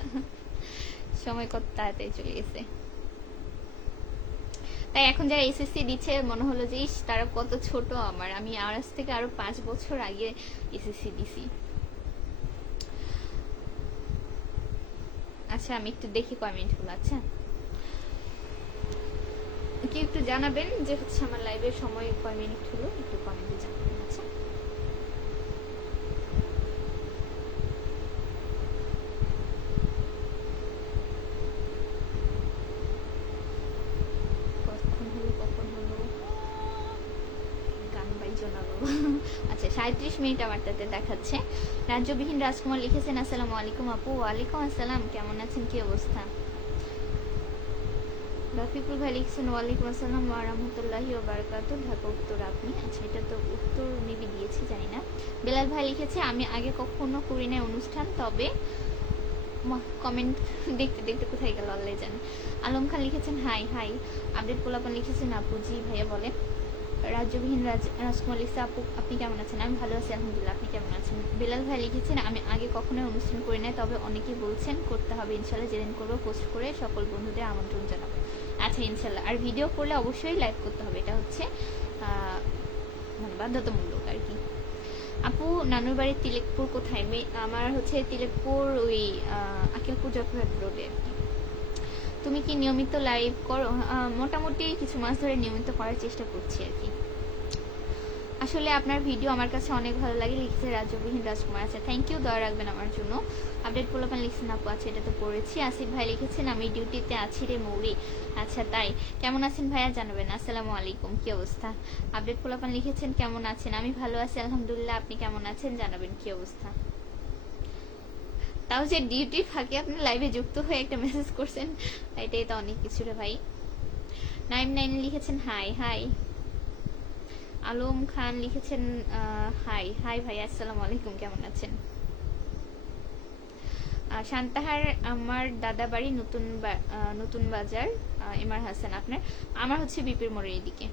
সময় কত তাড়াতাড়ি চলে গেছে। তাই এখন যারা এসএসসি দিচ্ছে মনে হলো যে ইস তারা কত ছোট আমার, আমি আজ থেকে আরো 5 বছর আগে এসএসসি দিছি। আচ্ছা আমি একটু দেখি কমেন্টগুলো। আচ্ছা কি একটু জানাবেন যে হচ্ছে আমার লাইভের সময় কয় মিনিট হলো, একটু কমেন্টে জানাবেন। আচ্ছা কখন হলো গান বাই জানাবো। আচ্ছা 37 মিনিট আমার তাতে দেখাচ্ছে। রাজ্যবিহীন রাজকুমার লিখেছেন আসসালামু আলাইকুম আপু। ওয়ালাইকুম আসসালাম, কেমন আছেন, কি অবস্থা? রফিকুল ভাই লিখছেন ওয়ালাইকুম আসসালাম ওয়া রাহমাতুল্লাহি ওয়া বারাকাতুহু, ঢাকা উত্তর। আপনি? আচ্ছা এটা তো উত্তর মেবি দিয়েছি, জানি না। বেলাল ভাই লিখেছে আমি আগে কখনো করি নাই অনুষ্ঠান, তবে কমেন্ট দেখতে দেখতে কোথায় গেল আল্লাহ জানে। আলম খান লিখেছেন হাই হাই। আপডেট পোলাপান লিখেছেন আপু জি ভাইয়া বলে। রাজ্যবিহীন রাজকুমার লিখছে আপু আপনি কেমন আছেন? আমি ভালো আছি আলহামদুলিল্লাহ, আপনি কেমন আছেন? বেলাল ভাই লিখেছেন আমি আগে কখনোই অনুষ্ঠান করি নাই, তবে অনেকেই বলছেন করতে হবে, ইনশাল্লাহ যেদিন করবো পোস্ট করে সকল বন্ধুদের আমন্ত্রণ জানাবো। আচ্ছা ইনশাল্লাহ, আর ভিডিও করলে অবশ্যই লাইভ করতে হবে, এটা হচ্ছে মানে বাধ্যতামূলক আর কি। আপু নানুর বাড়ির তিলেকপুর কোথায়? আমার হচ্ছে তিলেকপুর ওই আকিলপুর জফরহাট রোডে আর কি। তুমি কি নিয়মিত লাইভ করো? মোটামুটি কিছু মাস ধরে নিয়মিত করার চেষ্টা করছি আর কি। আসলে আপনার ভিডিও আমার কাছে অনেক ভালো লাগে, লিখছে রাজ্যবিহীন রাজকুমার। আচ্ছা থ্যাংক ইউ, দয়া রাখবেন আমার জন্য। আপডেট পোলাপান লিখছেন আপু, আচ্ছা এটা তো পড়েছি। আসিফ ভাই লিখেছেন আমি ডিউটিতে আছি রে মৌরি। আচ্ছা তাই, কেমন আছেন ভাইয়া জানাবেন। আসসালামু আলাইকুম, কি অবস্থা? আপডেট পোলাপান লিখেছেন কেমন আছেন? আমি ভালো আছি আলহামদুলিল্লাহ, আপনি কেমন আছেন জানাবেন, কি অবস্থা? তাও যে ডিউটি ফাঁকে আপনি লাইভে যুক্ত হয়ে একটা মেসেজ করছেন, এটাই তো অনেক কিছু রে ভাই। 99 লিখেছেন হাই হাই। আলম খান লিখেছেন হাই হাই ভাই, আসসালামু আলাইকুম, কেমন আছেন? শান্তাহার আমার দাদা বাড়ি নতুন বাজার। এমআর হাসান আপনার? আমার হচ্ছে বিপির মোড়ের এদিকে।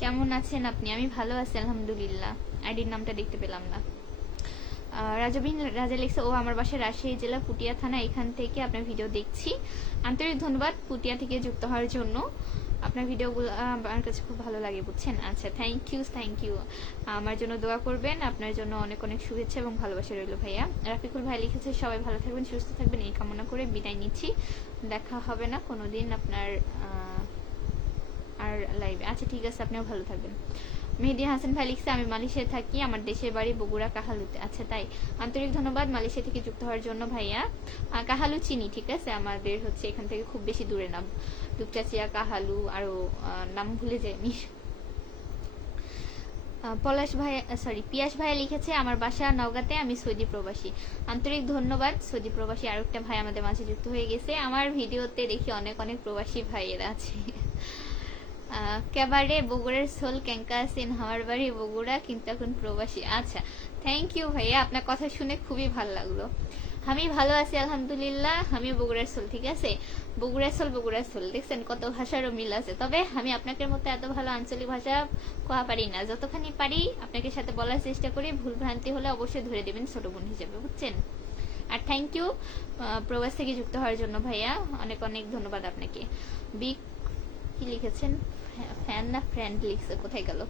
কেমন আছেন আপনি? আমি ভালো আছি আলহামদুলিল্লাহ, আইডির নামটা দেখতে পেলাম না। রাজাবিন রাজা লিখছে ও আমার বাসায় রাজশাহী জেলা পুটিয়া থানা, এখান থেকে আপনার ভিডিও দেখছি। আন্তরিক ধন্যবাদ পুটিয়া থেকে যুক্ত হওয়ার জন্য। আপনার ভিডিওগুলো আমার কাছে খুব ভালো লাগে, বুঝছেন। আচ্ছা, থ্যাংক ইউ। আমার জন্য দোয়া করবেন, আপনার জন্য অনেক অনেক শুভেচ্ছা এবং ভালোবাসা রইল ভাইয়া। রাফিকুল ভাই লিখেছে সবাই ভালো থাকবেন, সুস্থ থাকবেন, এই কামনা করে বিদায় নিচ্ছি। দেখা হবে না কোনোদিন আপনার আর লাইভে। আচ্ছা ঠিক আছে, আপনিও ভালো থাকবেন। মেহেদি হাসান ভাই লিখছে আমি মালয়েশিয়ায় থাকি, আমার দেশের বাড়ি বগুড়া কাহালুতে। আচ্ছা তাই, আন্তরিক ধন্যবাদ মালয়েশিয়া থেকে যুক্ত হওয়ার জন্য ভাইয়া। কাহালু চিনি, ঠিক আছে, আমাদের হচ্ছে এখান থেকে খুব বেশি দূরে না, দুপচাচিয়া, কাহালু, আরো নাম ভুলে যায়নি। পলাশ ভাই পিয়াস ভাইয়া লিখেছে আমার বাসা নওগাঁতে, আমি সৌদি প্রবাসী। আন্তরিক ধন্যবাদ সৌদি প্রবাসী আরেকটা ভাই আমাদের মাঝে যুক্ত হয়ে গেছে। আমার ভিডিওতে দেখি অনেক অনেক প্রবাসী ভাইয়েরা আছে। কেবারে বগুড়ার সোল ক্যাঙ্কা আছেন, আমার বাড়ি বগুড়া কিন্তু এখন প্রবাসী। আচ্ছা, থ্যাংক ইউ ভাইয়া, আপনার কথা শুনে খুবই ভালো লাগলো। আমি ভালো আছি আলহামদুলিল্লাহ, আমি বগুড়ার সোল, ঠিক আছে, বগুড়ার সোল দেখছেন কত ভাষারও মিল আছে। তবে আমি আপনাদের মতো এত ভালো আঞ্চলিক ভাষা কোয়া পারি না, যতখানি পারি আপনাকে সাথে বলার চেষ্টা করি, ভুল ভ্রান্তি হলে অবশ্যই ধরে দেবেন ছোট বোন হিসেবে, বুঝছেন। আর থ্যাংক ইউ প্রবাস থেকে যুক্ত হওয়ার জন্য ভাইয়া, অনেক অনেক ধন্যবাদ আপনাকে। বিগ কি লিখেছেন, ফ্যান না ফ্রেন্ড লিখছে, কোথায় গেল,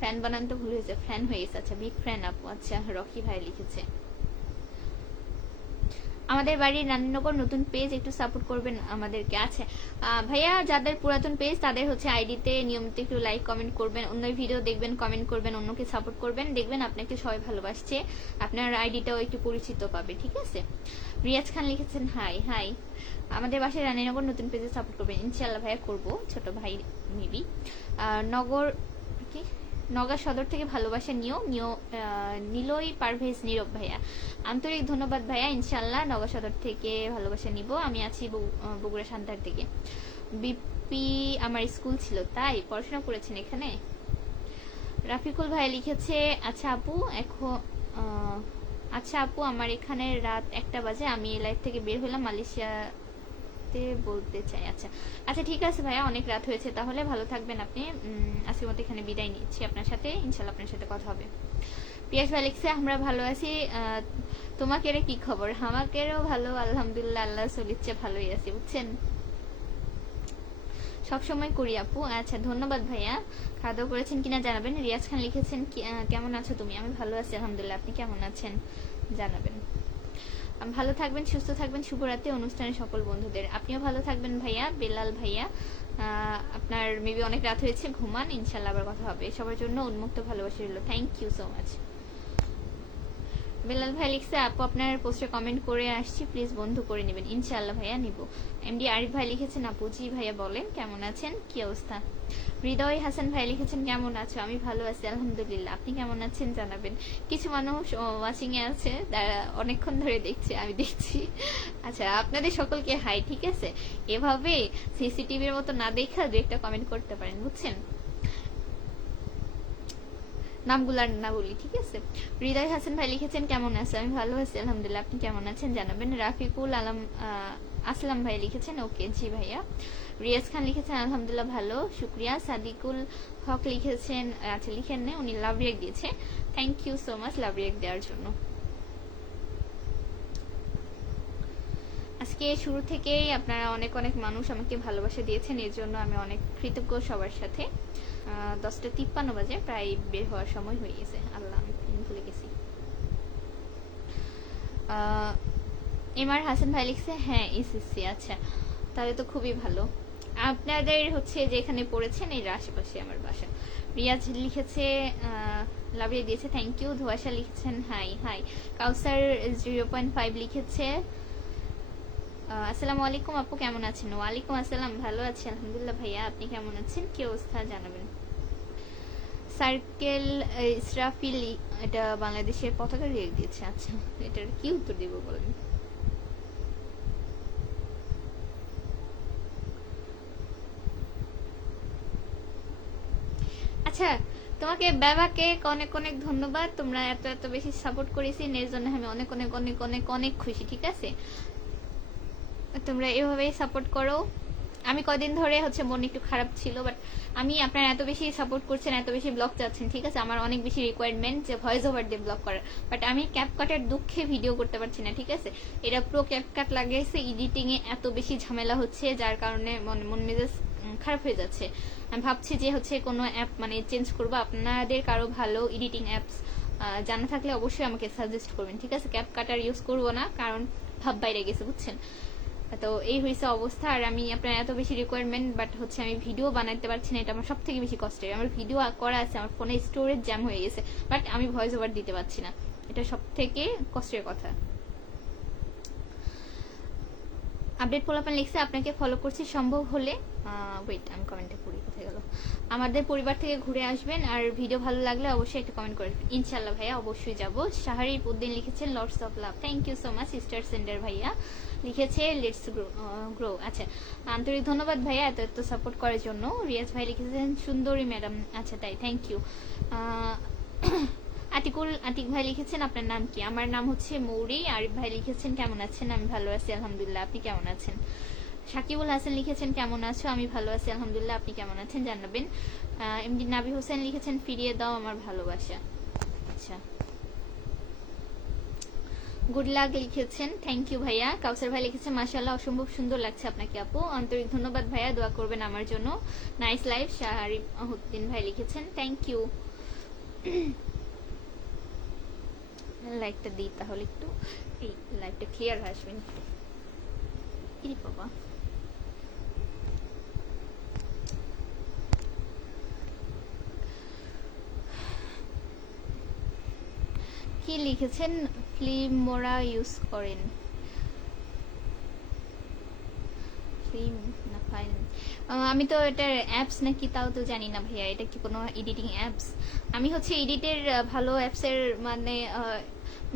ফ্যান বানান তো ভুল হয়েছে, ফ্যান হয়ে গেছে। আচ্ছা, বিগ ফ্যান আপু। আচ্ছা, রকি ভাই লিখেছে আমাদের বাড়ির রানীনগর, নতুন পেজ, একটু সাপোর্ট করবেন আমাদেরকে। আছে ভাইয়া, যাদের পুরাতন পেজ তাদের হচ্ছে আইডিতে নিয়মিত একটু লাইক কমেন্ট করবেন, অন্য ভিডিও দেখবেন, কমেন্ট করবেন, অন্যকে সাপোর্ট করবেন, দেখবেন আপনাকে সবাই ভালোবাসছে, আপনার আইডিটাও একটু পরিচিত পাবে, ঠিক আছে। রিয়াজ খান লিখেছেন হাই, আমাদের বাসায় রানীনগর নতুন পেজে সাপোর্ট করবেন। ইনশাল্লাহ ভাইয়া করবো, ছোট ভাই মেবি। নগা সদর থেকে ভালোবাসা নিলই পারভেজ নীরব ভাইয়া, আন্তরিক ধন্যবাদ ভাইয়া। ইনশাল্লাহ নগা সদর থেকে ভালোবাসা নিব। আমি আছি বগুড়া সান্তার থেকে। বিপি আমার স্কুল ছিল, তাই পড়াশোনা করেছেন এখানে। রাফিকুল ভাই লিখেছে আচ্ছা আপু আমার এখানে রাত 1টা বাজে, আমি লাইভ থেকে বের হলাম, মালয়েশিয়া বলতে চাই। আচ্ছা আচ্ছা ঠিক আছে ভাইয়া, অনেক রাত হয়েছে, তাহলে ভালো থাকবেন আপনি। আজকের মতো এখানে বিদায় নিচ্ছি আপনার সাথে, ইনশাল্লাহ আপনার সাথে কথা হবে। পিয়াস ভাই লিখছে আমরা ভালো আছি, তোমাকে কি খবর। আমাকেও ভালো আলহামদুলিল্লাহ, আল্লাহ চলিচ্ছে, ভালোই আছি, বুঝছেন, সবসময় করি আপু। আচ্ছা ধন্যবাদ ভাইয়া, খাওয়া দাওয়া করেছেন কিনা জানাবেন। রিয়াজ খান লিখেছেন কেমন আছো তুমি, আমি ভালো আছি আলহামদুলিল্লাহ, আপনি কেমন আছেন জানাবেন। ভালো থাকবেন, সুস্থ থাকবেন, শুভরাত্রি অনুষ্ঠানের সকল বন্ধুদের। আপনিও ভালো থাকবেন ভাইয়া, বেলাল ভাইয়া, আপনার মেবি অনেক রাত হয়েছে, ঘুমান, ইনশাল্লাহ আবার কথা হবে। সবার জন্য উন্মুক্ত ভালোবাসা রইল, thank you so much. Belal ভাই লিখছে আপু আপনার পোস্টে কমেন্ট করে আসছি, প্লিজ বন্ধু করে নেবেন। ইনশাআল্লাহ ভাইয়া নিব। এমডি আরিফ ভাই লিখেছেন আপু জি ভাইয়া বলেন কেমন আছেন, কি অবস্থা। হৃদয় হাসান ভাই লিখেছেন কেমন আছো, আমি ভালো আছি আলহামদুলিল্লাহ, আপনি কেমন আছেন জানাবেন। কিছু মানুষ ওয়াচিং এ আছে, তারা অনেকক্ষণ ধরে দেখছে, আমি দেখছি। আচ্ছা আপনাদের সকলকে হাই, ঠিক আছে, এভাবে সিসিটিভির মতো না দেখা দু একটা কমেন্ট করতে পারেন, বুঝছেন, নামগুলার না বলি, ঠিক আছে। হৃদয় হাসান ভাই লিখেছেন কেমন আছে, আমি ভালো আছি আলহামদুলিল্লাহ, আপনি কেমন আছেন জানাবেন। রাফিকুল আসলাম ভাই লিখেছেন ওকে জি ভাইয়া। রিয়াজ খান লিখেছেন আলহামদুলিল্লাহ ভালো, শুক্রিয়া। সাদিকুল হক লিখেছেন, আচ্ছা লিখেন না, উনি লাভ রিয়েক্ট দিয়েছে, thank you so much love react দেওয়ার জন্য। আজকে শুরু থেকেই আপনারা অনেক অনেক মানুষ আমাকে ভালোবাসা দিয়েছেন, এর জন্য আমি অনেক কৃতজ্ঞ সবার সাথে। 10:53 বাজে, প্রায় বের হওয়ার সময় হয়ে গেছে, আল্লাহ আমি ভুলে গেছি। এমআর হাসান ভাই লিখছে হ্যাঁ এসএসসি, আচ্ছা তাহলে তো খুবই ভালো। আপনাদের হচ্ছে যেখানে পড়েছেন এর আশেপাশে আমার বাসা। রিয়াজ লিখেছে লাভিয়ে দিয়েছে, থ্যাংক ইউ। ধোয়াশা লিখেছেন হাই। কাউসার 0.5 লিখেছে আসসালামু আলাইকুম আপু কেমন আছেন। ওয়ালাইকুম আসসালাম, ভালো আছি আলহামদুলিল্লাহ ভাইয়া, আপনি কেমন আছেন, কি অবস্থা জানাবেন। সার্কেল ইসরাফিল, এটা বাংলাদেশের পতাকা রিয়েক্ট দিয়েছে, আচ্ছা এটার কি উত্তর দিব বলেন। আচ্ছা তোমাকে বাবাকে অনেক অনেক ধন্যবাদ, তোমরা এত এত বেশি সাপোর্ট করেছি, এর জন্য আমি অনেক অনেক অনেক অনেক অনেক খুশি, ঠিক আছে, তোমরা এভাবেই সাপোর্ট করো। আমি কদিন ধরে হচ্ছে মন একটু খারাপ ছিল, বাট আমি আপনারা এত বেশি সাপোর্ট করছেন, এত বেশি ব্লগ চাচ্ছেন, ঠিক আছে, আমার অনেক বেশি রিকোয়ারমেন্ট যে ভয়েস ওভার দিয়ে ব্লগ করার, বাট আমি ক্যাপকাটের দুঃখে ভিডিও করতে পারছি না, ঠিক আছে, এটা পুরো ক্যাপকাট লাগিয়েছে, এডিটিং এ এত বেশি ঝামেলা হচ্ছে, যার কারণে মন মেজাজ খারাপ হয়ে যাচ্ছে। আমি ভাবছি যে হচ্ছে কোনো অ্যাপ মানে চেঞ্জ করবো। আপনাদের কারো ভালো এডিটিং অ্যাপস জানা থাকলে অবশ্যই আমাকে সাজেস্ট করবেন, ঠিক আছে? ক্যাপ কাটার ইউজ করবো না, কারণ ভাব বাইরে গেছে, বুঝছেন? তো এই হয়েছে অবস্থা। আর আমি আপনার এত বেশি রিকোয়ারমেন্ট, বাট হচ্ছে আমি ভিডিও বানাতে পারছি না, এটা আমার সব থেকে বেশি কষ্টের। আমার ভিডিও করা আছে, আমার ফোনে স্টোরেজ জ্যাম হয়ে গেছে, বাট আমি ভয়েস ওভার দিতে পারছি না, এটা সব থেকে কষ্টের কথা। আপডেট পোলাপান লিখছে আপনাকে ফলো করছি, সম্ভব হলে ওয়েট আমি কমেন্টে পড়ি, কোথায় গেল? আমাদের পরিবার থেকে ঘুরে আসবেন, আর ভিডিও ভালো লাগলে অবশ্যই একটা কমেন্ট করবেন। ইনশাল্লাহ ভাইয়া, অবশ্যই যাব। শাহরিফ উদ্দিন লিখেছেন lords of love, thank you so much. Sister sender ভাইয়া লিখেছে লেটস গ্রো। আচ্ছা, আন্তরিক ধন্যবাদ ভাইয়া এত এত সাপোর্ট করার জন্য। রিয়াজ ভাই লিখেছেন সুন্দরী ম্যাডাম, আচ্ছা তাই, থ্যাংক ইউ। আতিক ভাই লিখেছেন আপনার নাম কি? আমার নাম হচ্ছে মৌরি। আরিফ ভাই লিখেছেন কেমন আছেন? আমি ভালো আছি আলহামদুলিল্লাহ, আপনি কেমন আছেন? সাকিবুল হাসান লিখেছেন কেমন আছো? আমি ভালো আছি আলহামদুলিল্লাহ, আপনি কেমন আছেন জানাবেন। এমডি নাবি হোসেন লিখেছেন ফিরিয়ে দাও আমার ভালোবাসা। আচ্ছা, গুড লাক লিখেছেন, থ্যাংক ইউ ভাইয়া। কাউসার ভাই লিখেছেন মাশাআল্লাহ অসম্ভব সুন্দর লাগছে আপনাকে আপু, আন্তরিক ধন্যবাদ ভাইয়া, দোয়া করবেন আমার জন্য। Nice life. শাহরিফ উদ্দিন ভাই লিখেছেন থ্যাংক ইউ। লাইকটা দিই তাহলে, একটু এই লাইভটা ক্লিয়ার আসবেন। ইরি বাবা, কি লিখেছেন? ফিল্মোরা ইউজ করেন? ফিল্ম না ফাইল? আমি তো এটার অ্যাপস নাকি তাও তো জানি না ভাইয়া, এটা কি কোনো এডিটিং অ্যাপস? আমি হচ্ছে এডিটের ভালো অ্যাপসের মানে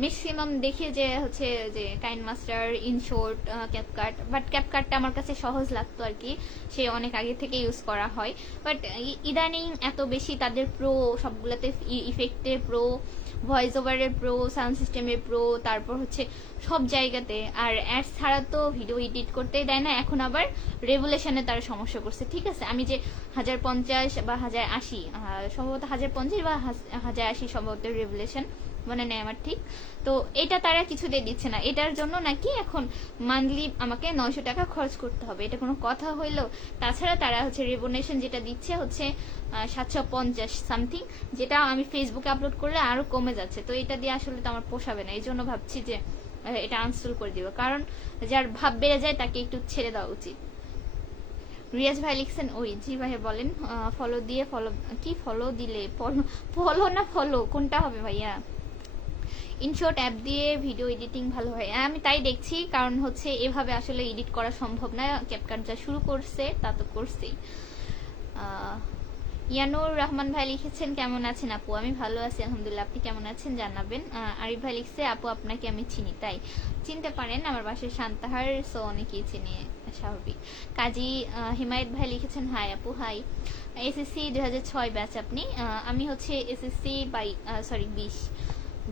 ম্যাক্সিমাম দেখি যে হচ্ছে যে কাইন মাস্টার, ইনশর্ট, ক্যাপকাট। বাট ক্যাপকাটটা আমার কাছে সহজ লাগতো আর কি, সে অনেক আগে থেকে ইউজ করা হয়। বাট ইদানিং এত বেশি তাদের প্রো, সবগুলোতে ইফেক্টে প্রো, ভয়েস ওভারের প্রো, সাউন্ড সিস্টেমের প্রো, তারপর হচ্ছে সব জায়গাতে। আর অ্যাডস ছাড়া তো ভিডিও এডিট করতেই দেয় না। এখন আবার রেগুলেশনে তারা সমস্যা করছে, ঠিক আছে? আমি যে 1050 বা 1080, সম্ভবত 1050 বা 1080 সম্ভবত রেগুলেশন, মনে নেই আমার ঠিক। তো এটা তারা কিছুতেই দিচ্ছে না, এটার জন্য নাকি এখন মান্থলি আমাকে 900 টাকা খরচ করতে হবে। এটা কোনো কথা হইলো? তাছাড়া তারা হচ্ছে রেগুলেশন যেটা দিচ্ছে হচ্ছে 750 সামথিং, যেটা আমি ফেসবুকে আপলোড করলে আরো কমে যাচ্ছে। তো এটা দিয়ে আসলে তো আমার পোষাবে না, এই জন্য ভাবছি যে এটা আনস্টল করে দিব, কারণ যার ভাব বেড়ে যায় তাকে একটু ছেড়ে দেওয়া উচিত। রিয়াজ ভাই লিখছেন ওই, জি ভাই বলেন। ফলো দিয়ে ফলো কি, ফলো দিলে ফলো, ফলো না ফলো কোনটা হবে ভাইয়া? ইনশর্ট অ্যাপ দিয়ে ভিডিও এডিটিং ভালো হয়, আমি তাই দেখছি, কারণ হচ্ছে এভাবে আসলে এডিট করা সম্ভব না। ক্যাপকাট যা শুরু করছে তা তো করছেই। ইয়ানুর রহমান ভাই লিখেছেন কেমন আছেন আপু? আমি ভালো আছি আলহামদুলিল্লাহ, আপনি কেমন আছেন জানাবেন। আরিফ ভাই লিখছে আপু আপনাকে আমি চিনি, তাই চিনতে পারেন, আমার বাসায় শান্তাহার, সো অনেকেই চিনি, স্বাভাবিক। কাজী হিমায়ত ভাই লিখেছেন হাই আপু, হাই। এসএসসি 2006 ব্যাচ আপনি? আমি হচ্ছে এসএসসি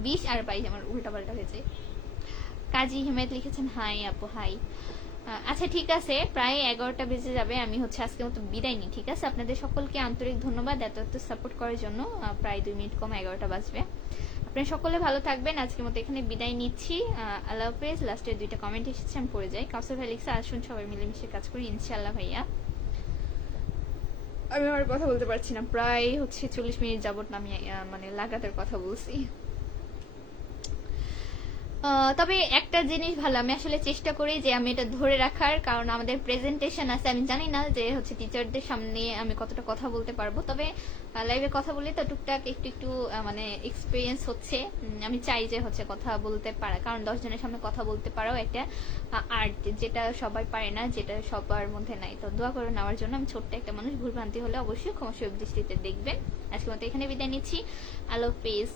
20 আর 22, আমার উল্টাপাল্টা হয়েছে। কাজী হিমায়ত লিখেছেন হাই আপু, হাই। আচ্ছা ঠিক আছে, প্রায় 11টা বেজে যাবে, আমি হচ্ছে আজকের মতো বিদায় নিই, ঠিক আছে? আপনাদের সকলকে আন্তরিক ধন্যবাদ এত এত সাপোর্ট করার জন্য। প্রায় 2 মিনিট কম 11টা বাজবে। আপনারা সকলে ভালো থাকবেন, আজকের মতো এখানে বিদায় নিচ্ছি। আল্লাহ হাফেজ। লাস্টের 2টা কমেন্ট এসেছে, আমি পড়ে যাই। কাউসার ভাই লিখছে আসুন সবাই মিলেমিশে কাজ করি, ইনশাআল্লাহ ভাইয়া। আমি আর কথা বলতে পারছি না, প্রায় হচ্ছে 40 মিনিট যাবত আমি মানে লাগাতার কথা বলছি। তবে একটা জিনিস ভালো, আমি আসলে চেষ্টা করি যে আমি এটা ধরে রাখার, কারণ আমাদের প্রেজেন্টেশন আছে। আমি জানি না যে হচ্ছে টিচারদের সামনে আমি কতটা কথা বলতে পারবো, তবে লাইভে কথা বলে তো টুকটাক একটু একটু মানে এক্সপিরিয়েন্স হচ্ছে। আমি চাই যে হচ্ছে কথা বলতে পারা, কারণ 10 জনের সামনে কথা বলতে পারাও একটা আর্ট, যেটা সবাই পারে না, যেটা সবার মধ্যে নাই। তো দোয়া করে নেওয়ার জন্য। আমি ছোট্ট একটা মানুষ, ভুলভ্রান্তি হলে অবশ্যই ক্ষমাসুযোগ দৃষ্টিতে দেখবেন। আজকের মতো এখানে বিদায় নিচ্ছি, আল্লাহ হাফেজ।